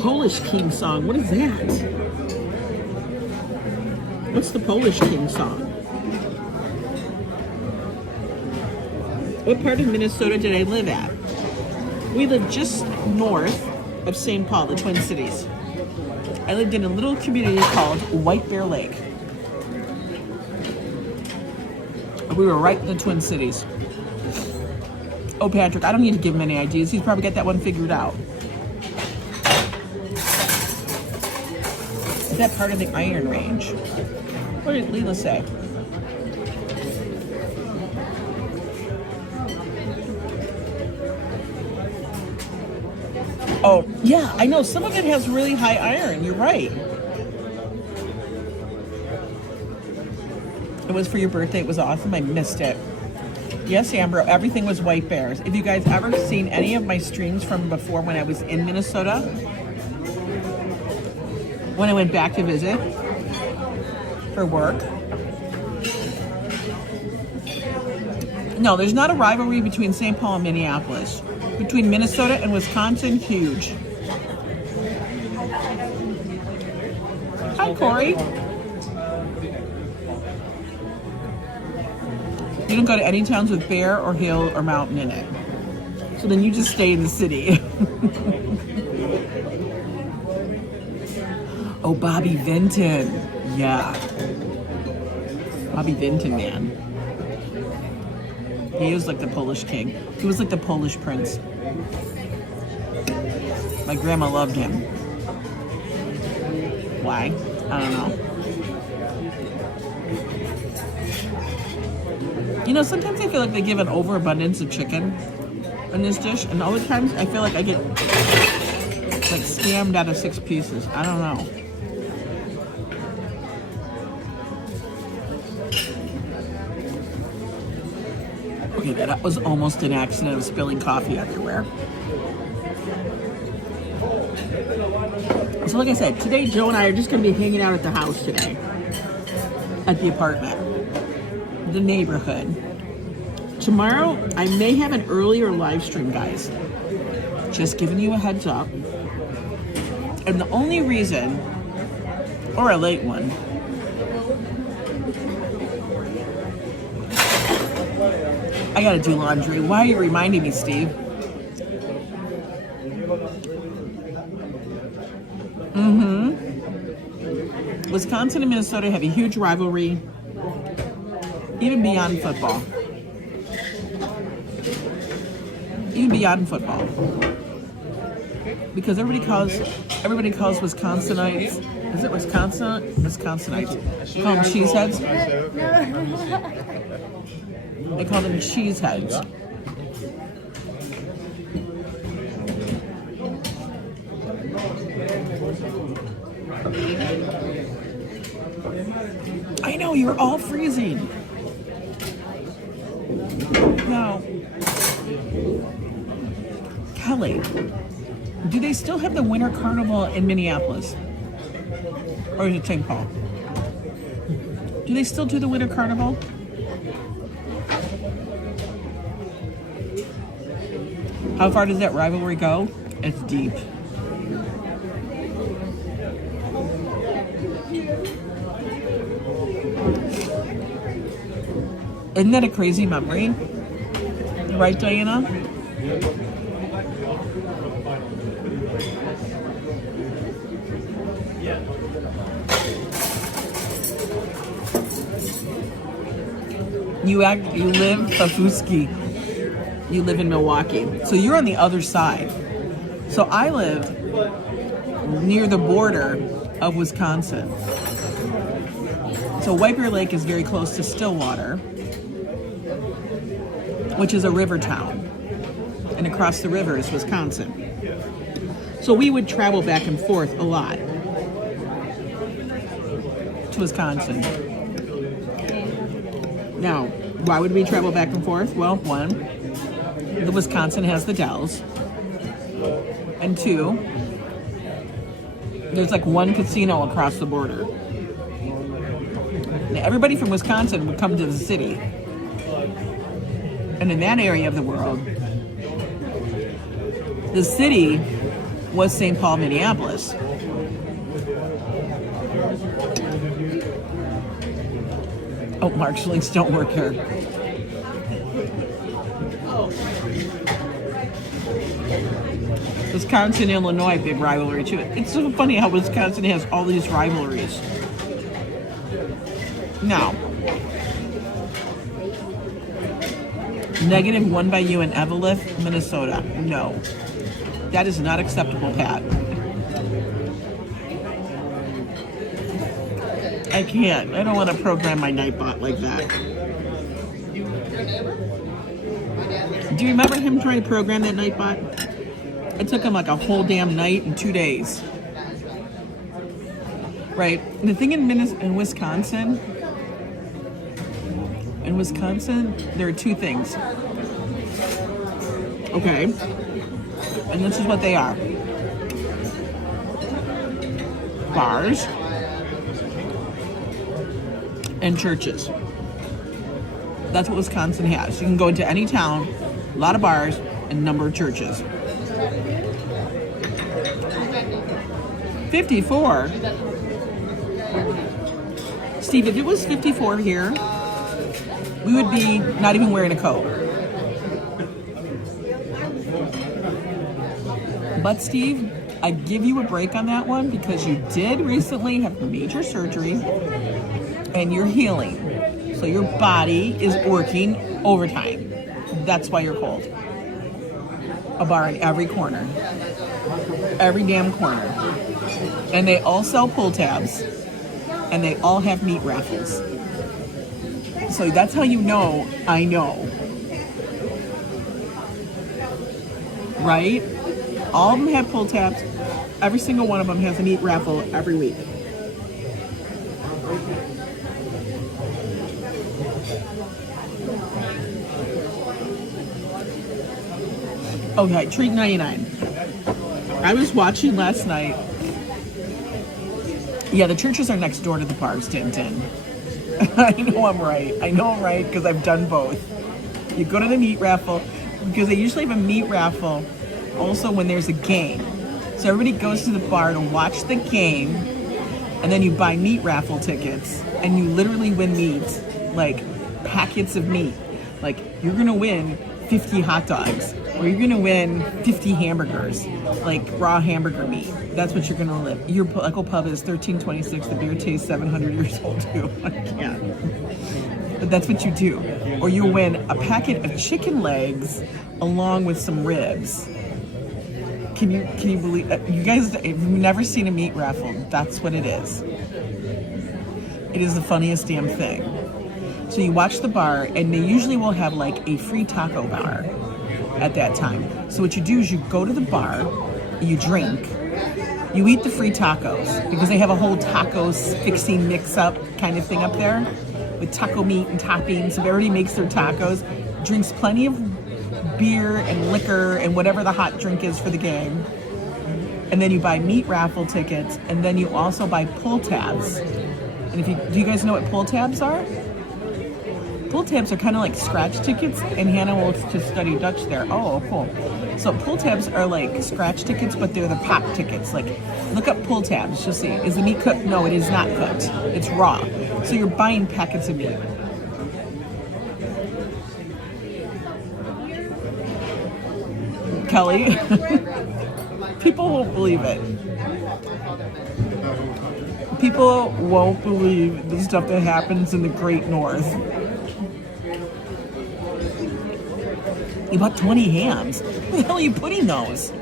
Polish King song. What is that? What's the Polish King song? What part of Minnesota did I live at? We lived just north of St. Paul, the Twin Cities. I lived in a little community called White Bear Lake. We were right in the Twin Cities. Oh, Patrick, I don't need to give him any ideas. He's probably got that one figured out. Is that part of the Iron Range? What did Leela say? Oh, yeah, I know. Some of it has really high iron. You're right. It was for your birthday. It was awesome. I missed it. Yes, Amber, everything was White Bears. If you guys ever seen any of my streams from before when I was in Minnesota, when I went back to visit for work. No, there's not a rivalry between St. Paul and Minneapolis. Between Minnesota and Wisconsin, huge. Hi, Corey. You don't go to any towns with bear or hill or mountain in it. So then you just stay in the city. Oh, Bobby Vinton. Yeah. Bobby Vinton, man. He was like the Polish king. He was like the Polish prince. My grandma loved him. Why? I don't know. You know, sometimes I feel like they give an overabundance of chicken in this dish, and other times I feel like I get like scammed out of 6 pieces. I don't know. Okay, that was almost an accident of spilling coffee everywhere. So like I said, today Joe and I are just going to be hanging out at the house today. At the apartment. The neighborhood. Tomorrow, I may have an earlier live stream, guys. Just giving you a heads up. And the only reason, or a late one, I gotta do laundry. Why are you reminding me, Steve? Wisconsin and Minnesota have a huge rivalry, even beyond football. Even beyond football. Because everybody calls Wisconsinites, is it Wisconsinites? They call them cheeseheads. They call them cheeseheads. I know, you're all freezing. Now, Kelly, do they still have the Winter Carnival in Minneapolis? Or is it St. Paul? Do they still do the Winter Carnival? How far does that rivalry go? It's deep. Isn't that a crazy memory? Right, Diana? You live Pafuski. You live in Milwaukee. So you're on the other side. So I live near the border of Wisconsin. So White Bear Lake is very close to Stillwater, which is a river town. And across the river is Wisconsin. So we would travel back and forth a lot to Wisconsin. Now, why would we travel back and forth? Well, one, the Wisconsin has the Dells. And two, there's like one casino across the border. Now, everybody from Wisconsin would come to the city. And in that area of the world, the city was St. Paul, Minneapolis. Oh, Mark's links don't work here. Wisconsin, Illinois, big rivalry too. It's so funny how Wisconsin has all these rivalries. Now, -1 by you in Evelyn, Minnesota. No, that is not acceptable, Pat. I can't. I don't want to program my Nightbot like that. Do you remember him trying to program that Nightbot? It took him like a whole damn night and 2 days. Right? And the thing in Wisconsin, there are two things. Okay? And this is what they are. Bars and churches. That's what Wisconsin has. You can go into any town, a lot of bars, and a number of churches. 54? Steve, if it was 54 here, we would be not even wearing a coat. But Steve, I give you a break on that one because you did recently have major surgery and you're healing. So your body is working overtime. That's why you're cold. A bar in every corner. Every damn corner. And they all sell pull tabs. And they all have meat raffles. So that's how you know I know. Right? All of them have pull tabs. Every single one of them has a meat raffle every week. Okay, treat 99. I was watching last night. Yeah, the churches are next door to the bars, Tintin. I know I'm right. I know I'm right because I've done both. You go to the meat raffle because they usually have a meat raffle also when there's a game. So everybody goes to the bar to watch the game and then you buy meat raffle tickets and you literally win meat, like packets of meat. Like you're gonna win 50 hot dogs, or you're gonna win 50 hamburgers, like raw hamburger meat. That's what you're gonna live. Your local pub is 1326. The beer tastes 700 years old too. I can't. But that's what you do. Or you win a packet of chicken legs along with some ribs. Can you believe you guys? If you've never seen a meat raffle, that's what it is. It is the funniest damn thing. So you watch the bar, and they usually will have like a free taco bar at that time. So what you do is you go to the bar, you drink, you eat the free tacos, because they have a whole tacos fixing mix-up kind of thing up there with taco meat and toppings. So everybody makes their tacos, drinks plenty of beer and liquor and whatever the hot drink is for the game. And then you buy meat raffle tickets, and then you also buy pull tabs. And do you guys know what pull tabs are? Pull tabs are kind of like scratch tickets, and Hannah will just study Dutch there. Oh, cool. So pull tabs are like scratch tickets, but they're the pop tickets. Like, look up pull tabs. You'll see. Is the meat cooked? No, it is not cooked. It's raw. So you're buying packets of meat. Kelly, people won't believe it. People won't believe the stuff that happens in the Great North. You bought 20 hams. Where the hell are you putting those?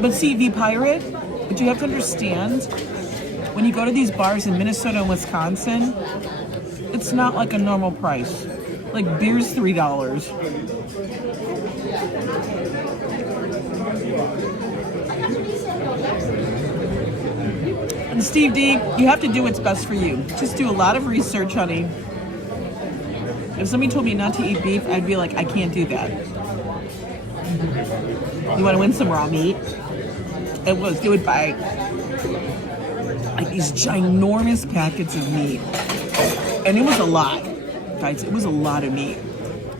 But see, V Pirate, but you have to understand, when you go to these bars in Minnesota and Wisconsin, it's not like a normal price. Like beer's $3. And Steve D, you have to do what's best for you. Just do a lot of research, honey. If somebody told me not to eat beef, I'd be like, I can't do that. You want to win some raw meat? They would buy like these ginormous packets of meat. And it was a lot, guys. It was a lot of meat.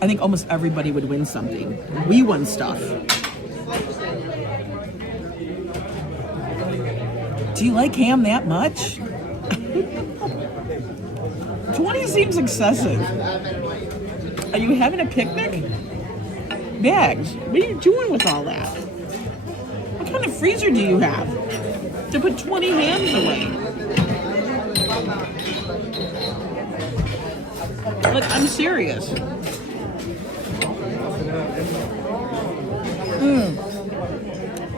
I think almost everybody would win something. We won stuff. Do you like ham that much? 20 seems excessive. Are you having a picnic? Bags, what are you doing with all that? What kind of freezer do you have to put 20 hams away? Like, I'm serious.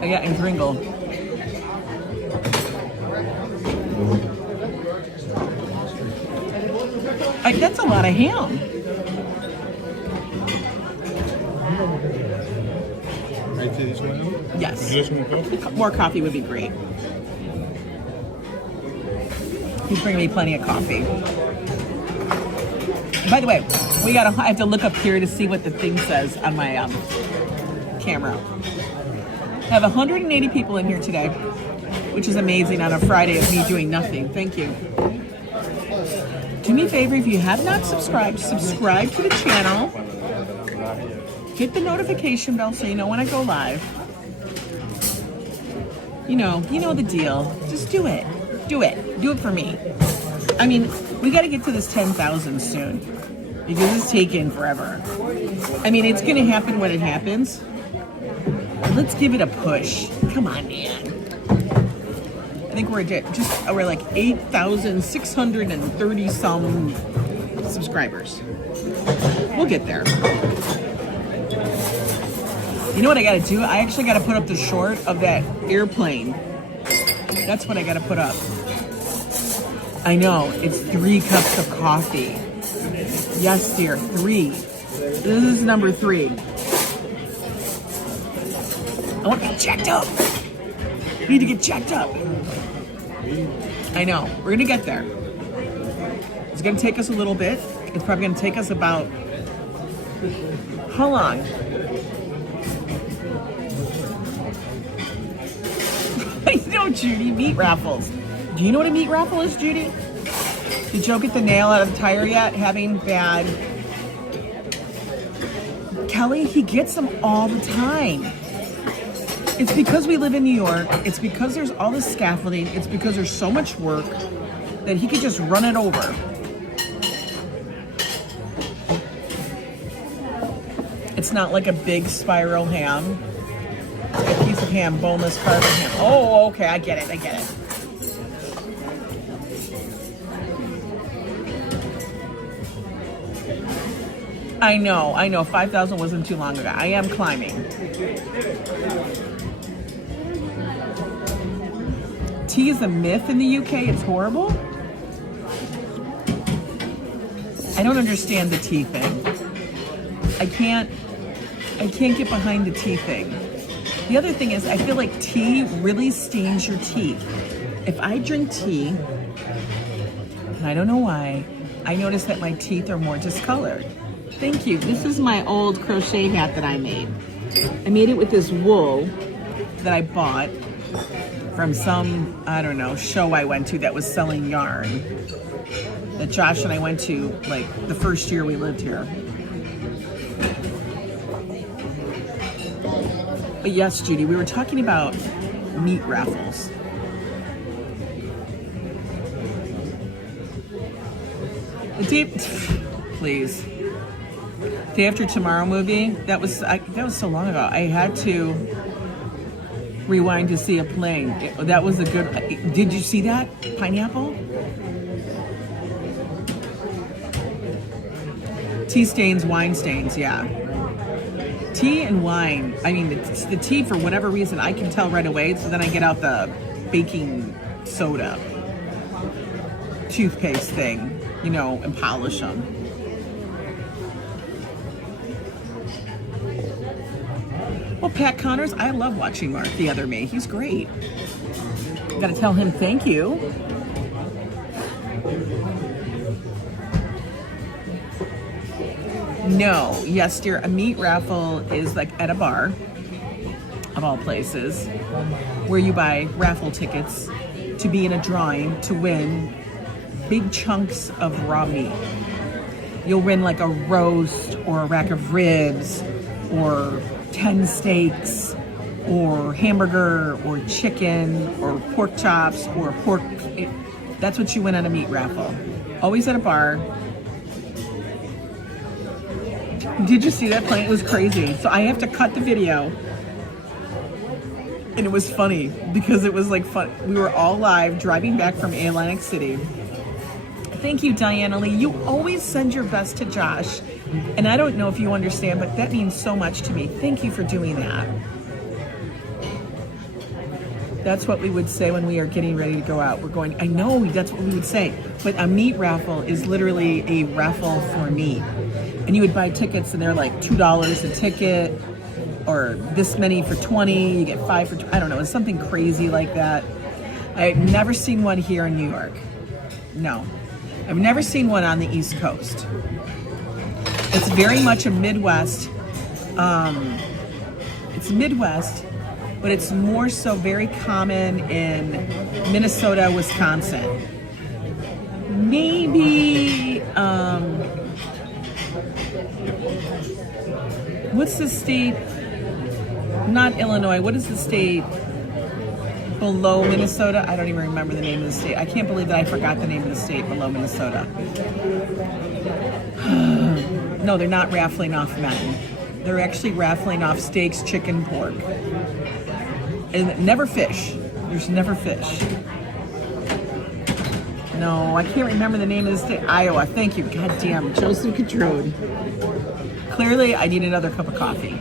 I got and Pringle. That's a lot of ham. Yes. More coffee would be great. He's bringing me plenty of coffee. By the way, I have to look up here to see what the thing says on my camera. I have 180 people in here today, which is amazing on a Friday of me doing nothing. Thank you. Do me a favor, if you have not subscribed, subscribe to the channel. Hit the notification bell so you know when I go live. You know the deal. Just do it. Do it. Do it for me. I mean, we got to get to this 10,000 soon because it's taken forever. I mean, it's going to happen when it happens. Let's give it a push. Come on, man. I think we're like 8,630 some subscribers. We'll get there. You know what I gotta do? I actually gotta put up the short of that airplane. That's what I gotta put up. I know, it's 3 cups of coffee. Yes, dear, 3. This is number 3. I want to get checked up. We need to get checked up. I know, we're gonna get there. It's gonna take us a little bit. It's probably gonna take us about, how long? I know, Judy, meat raffles. Do you know what a meat raffle is, Judy? Did Joe get the nail out of the tire yet? Having bad. Kelly, he gets them all the time. It's because we live in New York. It's because there's all this scaffolding. It's because there's so much work that he could just run it over. It's not like a big spiral ham. It's like a piece of ham, boneless part of ham. Oh, okay, I get it. I know. 5,000 wasn't too long ago. I am climbing. Tea is a myth in the UK. It's horrible. I don't understand the tea thing. I can't get behind the tea thing. The other thing is, I feel like tea really stains your teeth. If I drink tea, and I don't know why, I notice that my teeth are more discolored. Thank you. This is my old crochet hat that I made. I made it with this wool that I bought from some, I don't know, show I went to that was selling yarn. That Josh and I went to, like, the first year we lived here. But yes, Judy, we were talking about meat raffles. The day, please. Day After Tomorrow movie, that was so long ago. I had to rewind to see a plane. That was a good, did you see that? Pineapple? Tea stains, wine stains, yeah. Tea and wine, I mean, the tea, for whatever reason, I can tell right away, so then I get out the baking soda toothpaste thing, you know, and polish them. Well, Pat Connors, I love watching Mark, the other me. He's great. Gotta tell him thank you. No, yes, dear. A meat raffle is like at a bar, of all places, where you buy raffle tickets to be in a drawing to win big chunks of raw meat. You'll win like a roast or a rack of ribs or 10 steaks or hamburger or chicken or pork chops or pork. That's what you win on a meat raffle. Always at a bar. Did you see that plane? It was crazy. So I have to cut the video. And it was funny because it was like fun. We were all live driving back from Atlantic City. Thank you, Diana Lee. You always send your best to Josh. And I don't know if you understand, but that means so much to me. Thank you for doing that. That's what we would say when we are getting ready to go out. We're going, I know that's what we would say. But a meat raffle is literally a raffle for meat. And you would buy tickets and they're like $2 a ticket or this many for 20, you get 5 for, I don't know, it's something crazy like that. I've never seen one here in New York. No. I've never seen one on the East Coast. It's very much a Midwest, it's Midwest, but it's more so very common in Minnesota, Wisconsin. Maybe, what's the state, not Illinois, what is the state below Minnesota? I don't even remember the name of the state. I can't believe that I forgot the name of the state below Minnesota. No, they're not raffling off men. They're actually raffling off steaks, chicken, pork. And never fish. There's never fish. No, I can't remember the name of the state. Iowa, thank you. God damn, Joseph Catrode. Clearly, I need another cup of coffee.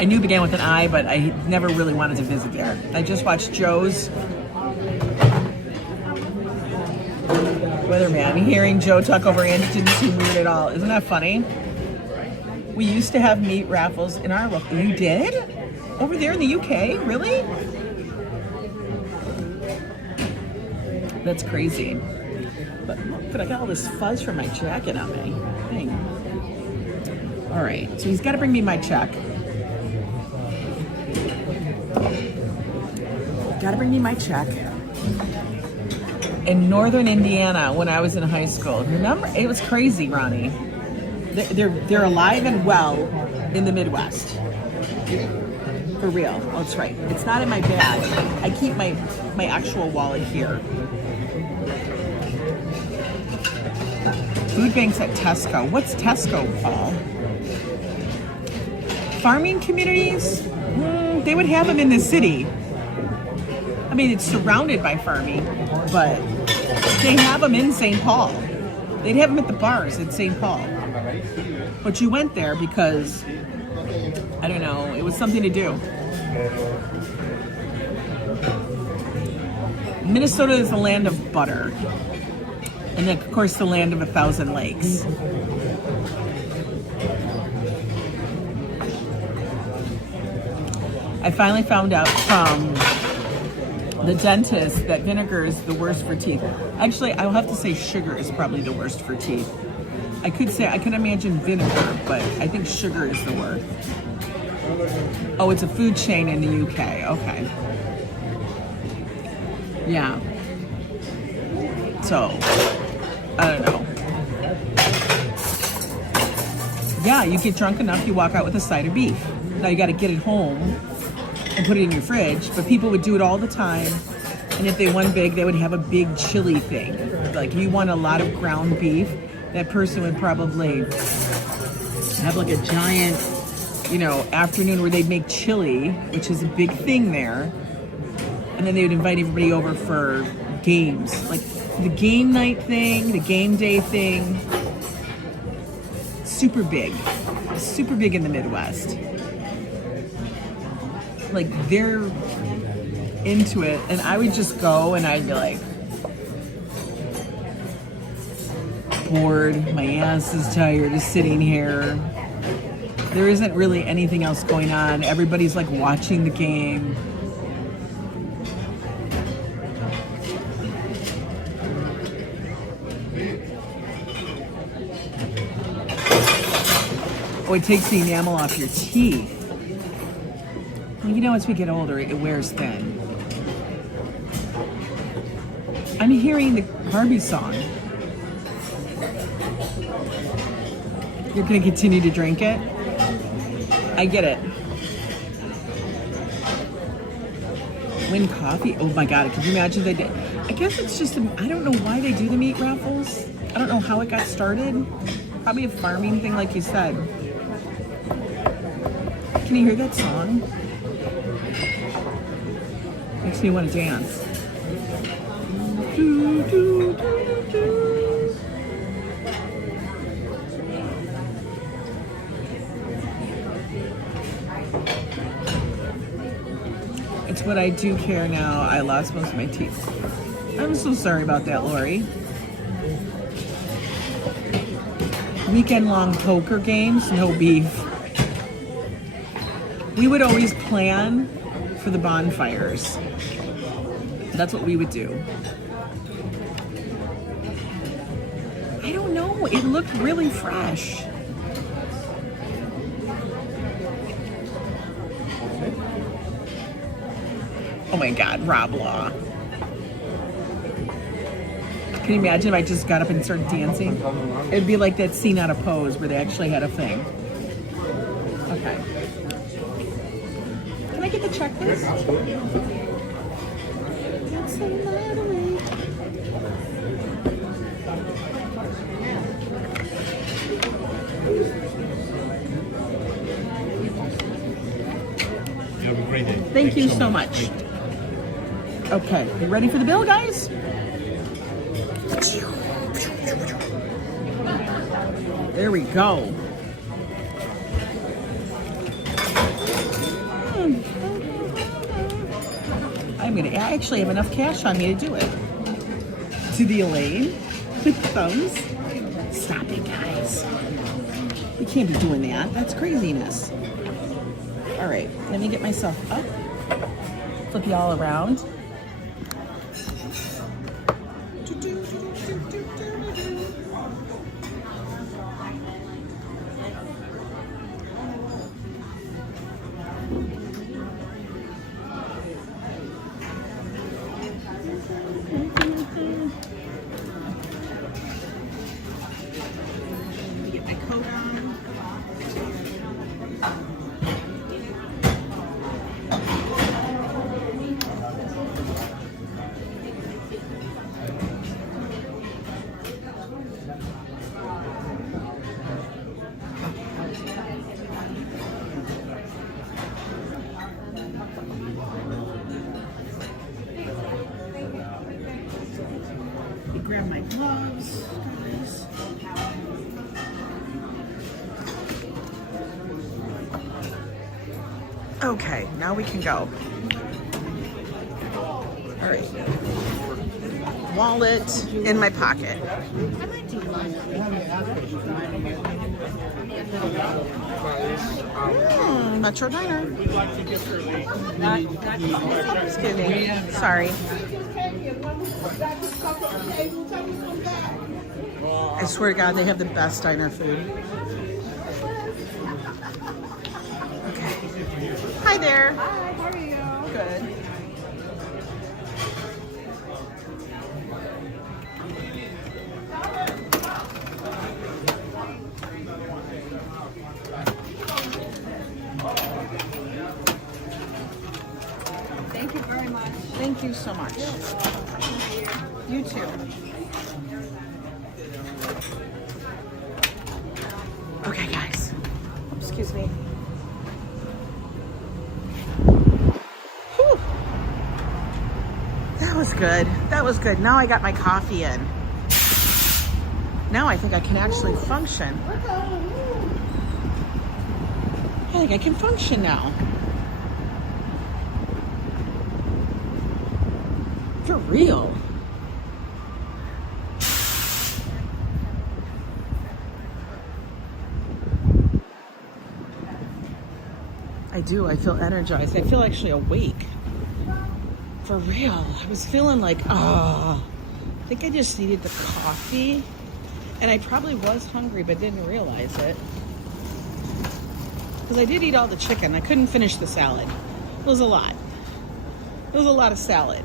I knew it began with an I, but I never really wanted to visit there. I just watched Joe's Weatherman. Hearing Joe talk over Andy didn't seem weird at all. Isn't that funny? We used to have meat raffles in our local. You did? Over there in the UK? Really? That's crazy. But look, I got all this fuzz from my jacket on me. Dang. All right, so he's got to bring me my check. Gotta bring me my check. In northern Indiana, when I was in high school, remember, it was crazy, Ronnie. They're alive and well in the Midwest. For real. Oh, that's right. It's not in my bag. I keep my actual wallet here. Food banks at Tesco. What's Tesco, Paul? Farming communities? They would have them in the city. I mean, it's surrounded by farming, but they have them in St. Paul. They'd have them at the bars in St. Paul. But you went there because, I don't know, it was something to do. Minnesota is the land of butter. And then, of course, the land of 1,000 lakes. I finally found out from the dentist that vinegar is the worst for teeth. Actually, I'll have to say sugar is probably the worst for teeth. I could imagine vinegar, but I think sugar is the worst. Oh, it's a food chain in the UK. Okay. Yeah. So, I don't know. Yeah, you get drunk enough, you walk out with a side of beef. Now you got to get it home and put it in your fridge, but people would do it all the time. And if they won big, they would have a big chili thing. Like, if you want a lot of ground beef, that person would probably have like a giant, afternoon where they'd make chili, which is a big thing there. And then they would invite everybody over for games, like the game night thing, the game day thing. Super big in the Midwest. Like, they're into it, and I would just go and I'd be like, bored, my ass is tired of sitting here. There isn't really anything else going on. Everybody's like watching the game. Oh, it takes the enamel off your teeth. Well, as we get older, it wears thin. I'm hearing the Barbie song. You're going to continue to drink it? I get it. Win coffee? Oh my God, could you imagine they did? I guess it's just, I don't know why they do the meat raffles. I don't know how it got started. Probably a farming thing, like you said. Can you hear that song? Makes me want to dance. Do, do, do, do. It's what I do care now. I lost most of my teeth. I'm so sorry about that, Lori. Weekend-long poker games, no beef. We would always plan for the bonfires. That's what we would do. I don't know. It looked really fresh. Oh my God, Rob Law. Can you imagine if I just got up and started dancing? It'd be like that scene out of Pose where they actually had a thing. Okay. Can I get the checklist? That's the lottery. You have a great day. Thank you so much. Okay, you ready for the bill, guys? There we go. I actually have enough cash on me to do it. To the Elaine with thumbs. Stop it, guys. We can't be doing that. That's craziness. All right, let me get myself up. Flip you all around. Get my coat on. grab my gloves, guys. Okay, now we can go. All right. Wallet in my pocket. Metro Diner. Excuse me. Sorry. I swear to God, they have the best diner food. Okay. Hi there. Hi, how are you? Good. Thank you very much. Thank you so much. You too. Okay, guys. Excuse me. Whew. That was good. That was good. Now I got my coffee in. Now I think I can actually function. I think I can function now. For real. I do. I feel energized. I feel actually awake. For real. I was feeling like, I think I just needed the coffee. And I probably was hungry, but didn't realize it. Because I did eat all the chicken. I couldn't finish the salad. It was a lot. It was a lot of salad.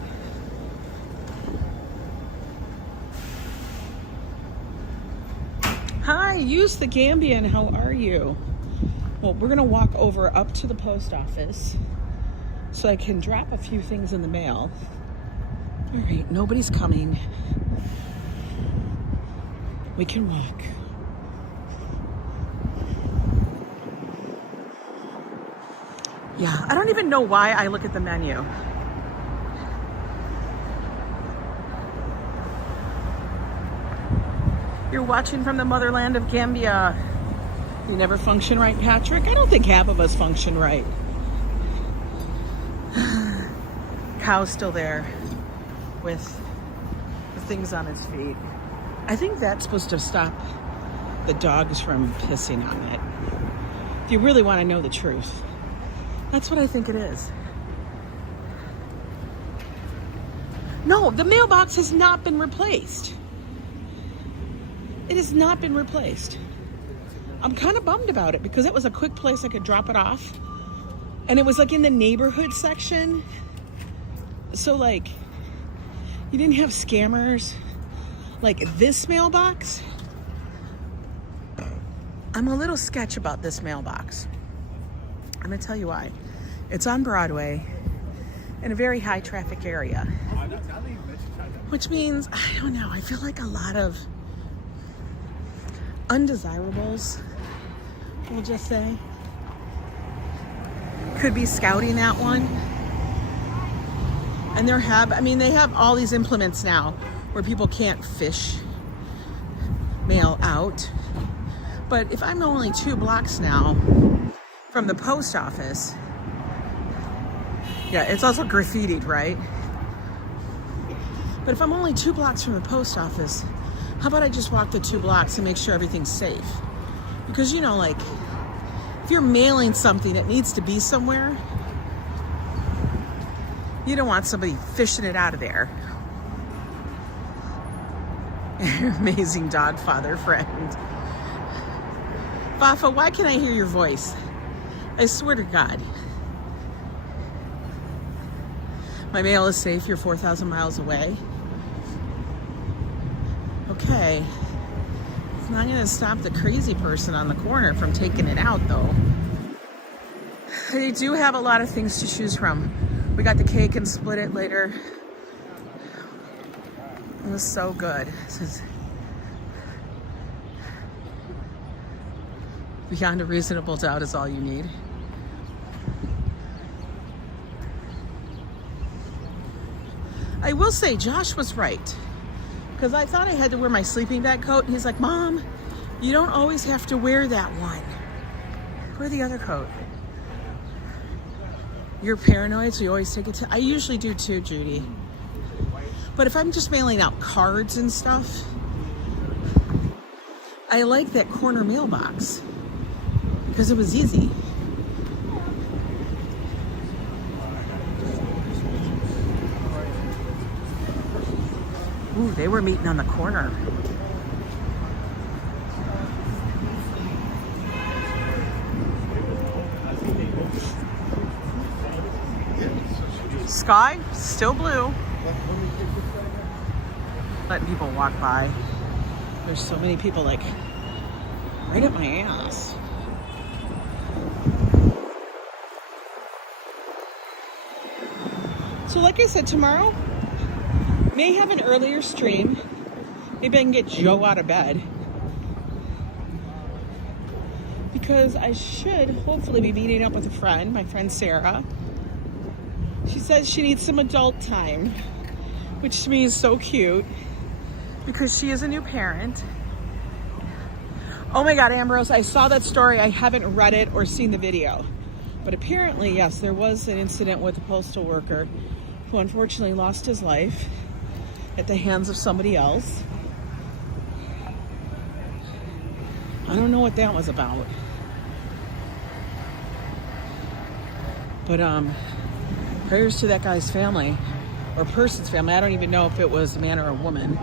Hi, use the Gambian. How are you? Well, we're gonna walk over up to the post office so I can drop a few things in the mail. All right, nobody's coming. We can walk. Yeah, I don't even know why I look at the menu. You're watching from the motherland of Gambia. You never function right, Patrick? I don't think half of us function right. Cow's still there with the things on its feet. I think that's supposed to stop the dogs from pissing on it. If you really want to know the truth. That's what I think it is. No, the mailbox has not been replaced. It has not been replaced. I'm kind of bummed about it because it was a quick place I could drop it off. And it was like in the neighborhood section. So like, you didn't have scammers. Like this mailbox, I'm a little sketch about this mailbox. I'm gonna tell you why. It's on Broadway in a very high traffic area. Which means, I don't know, I feel like a lot of undesirables, we'll just say, could be scouting that one. And they have all these implements now where people can't fish mail out. But if I'm only 2 blocks now from the post office, yeah, it's also graffitied, right? But if I'm only 2 blocks from the post office, how about I just walk the 2 blocks and make sure everything's safe? Because, you know, like, if you're mailing something, it needs to be somewhere. You don't want somebody fishing it out of there. Amazing dog father friend. Bafa, why can't I hear your voice? I swear to God. My mail is safe. You're 4,000 miles away. Okay. It's not going to stop the crazy person on the corner from taking it out, though. They do have a lot of things to choose from. We got the cake and split it later. It was so good. This is beyond a reasonable doubt is all you need. I will say Josh was right. because I thought I had to wear my sleeping bag coat. And he's like, Mom, you don't always have to wear that one. Wear the other coat. You're paranoid, so you always take it to... I usually do too, Judy. But if I'm just mailing out cards and stuff, I like that corner mailbox because it was easy. Ooh, they were meeting on the corner. Sky, still blue. Letting people walk by. There's so many people like right up my ass. So like I said, tomorrow may have an earlier stream. Maybe I can get Joe out of bed. Because I should hopefully be meeting up with a friend, my friend Sarah. She says she needs some adult time, which to me is so cute because she is a new parent. Oh my God, Ambrose, I saw that story. I haven't read it or seen the video. But apparently, yes, there was an incident with a postal worker who unfortunately lost his life at the hands of somebody else. I don't know what that was about. But prayers to that guy's family, or person's family. I don't even know if it was a man or a woman.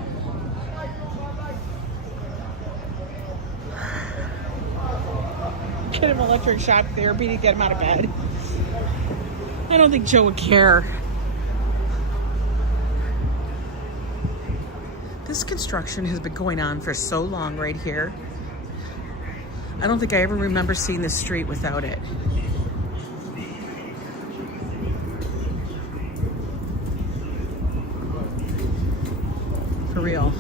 Get him electric shock therapy to get him out of bed. I don't think Joe would care. This construction has been going on for so long right here. I don't think I ever remember seeing this street without it. For real.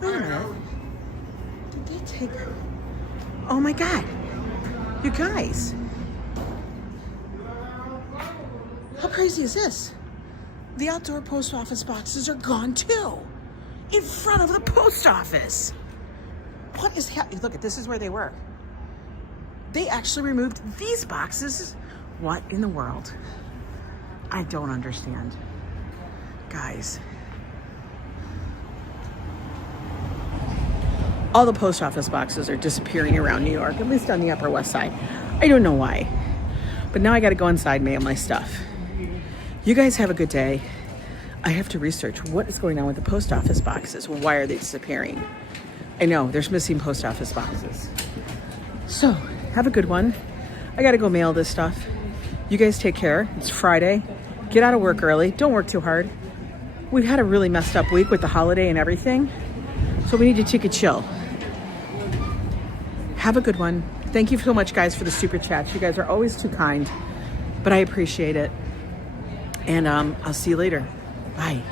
Wait a minute. Did they take... Oh my God. You guys. How crazy is this? The outdoor post office boxes are gone too. In front of the post office. What is happening? Look, this is where they were. They actually removed these boxes. What in the world? I don't understand. Guys. All the post office boxes are disappearing around New York, at least on the Upper West Side. I don't know why. But now I gotta go inside and mail my stuff. You guys have a good day. I have to research what is going on with the post office boxes. Why are they disappearing? I know, there's missing post office boxes. So, have a good one. I gotta go mail this stuff. You guys take care. It's Friday. Get out of work early. Don't work too hard. We've had a really messed up week with the holiday and everything. So we need to take a chill. Have a good one. Thank you so much, guys, for the super chats. You guys are always too kind, but I appreciate it. And I'll see you later. Bye.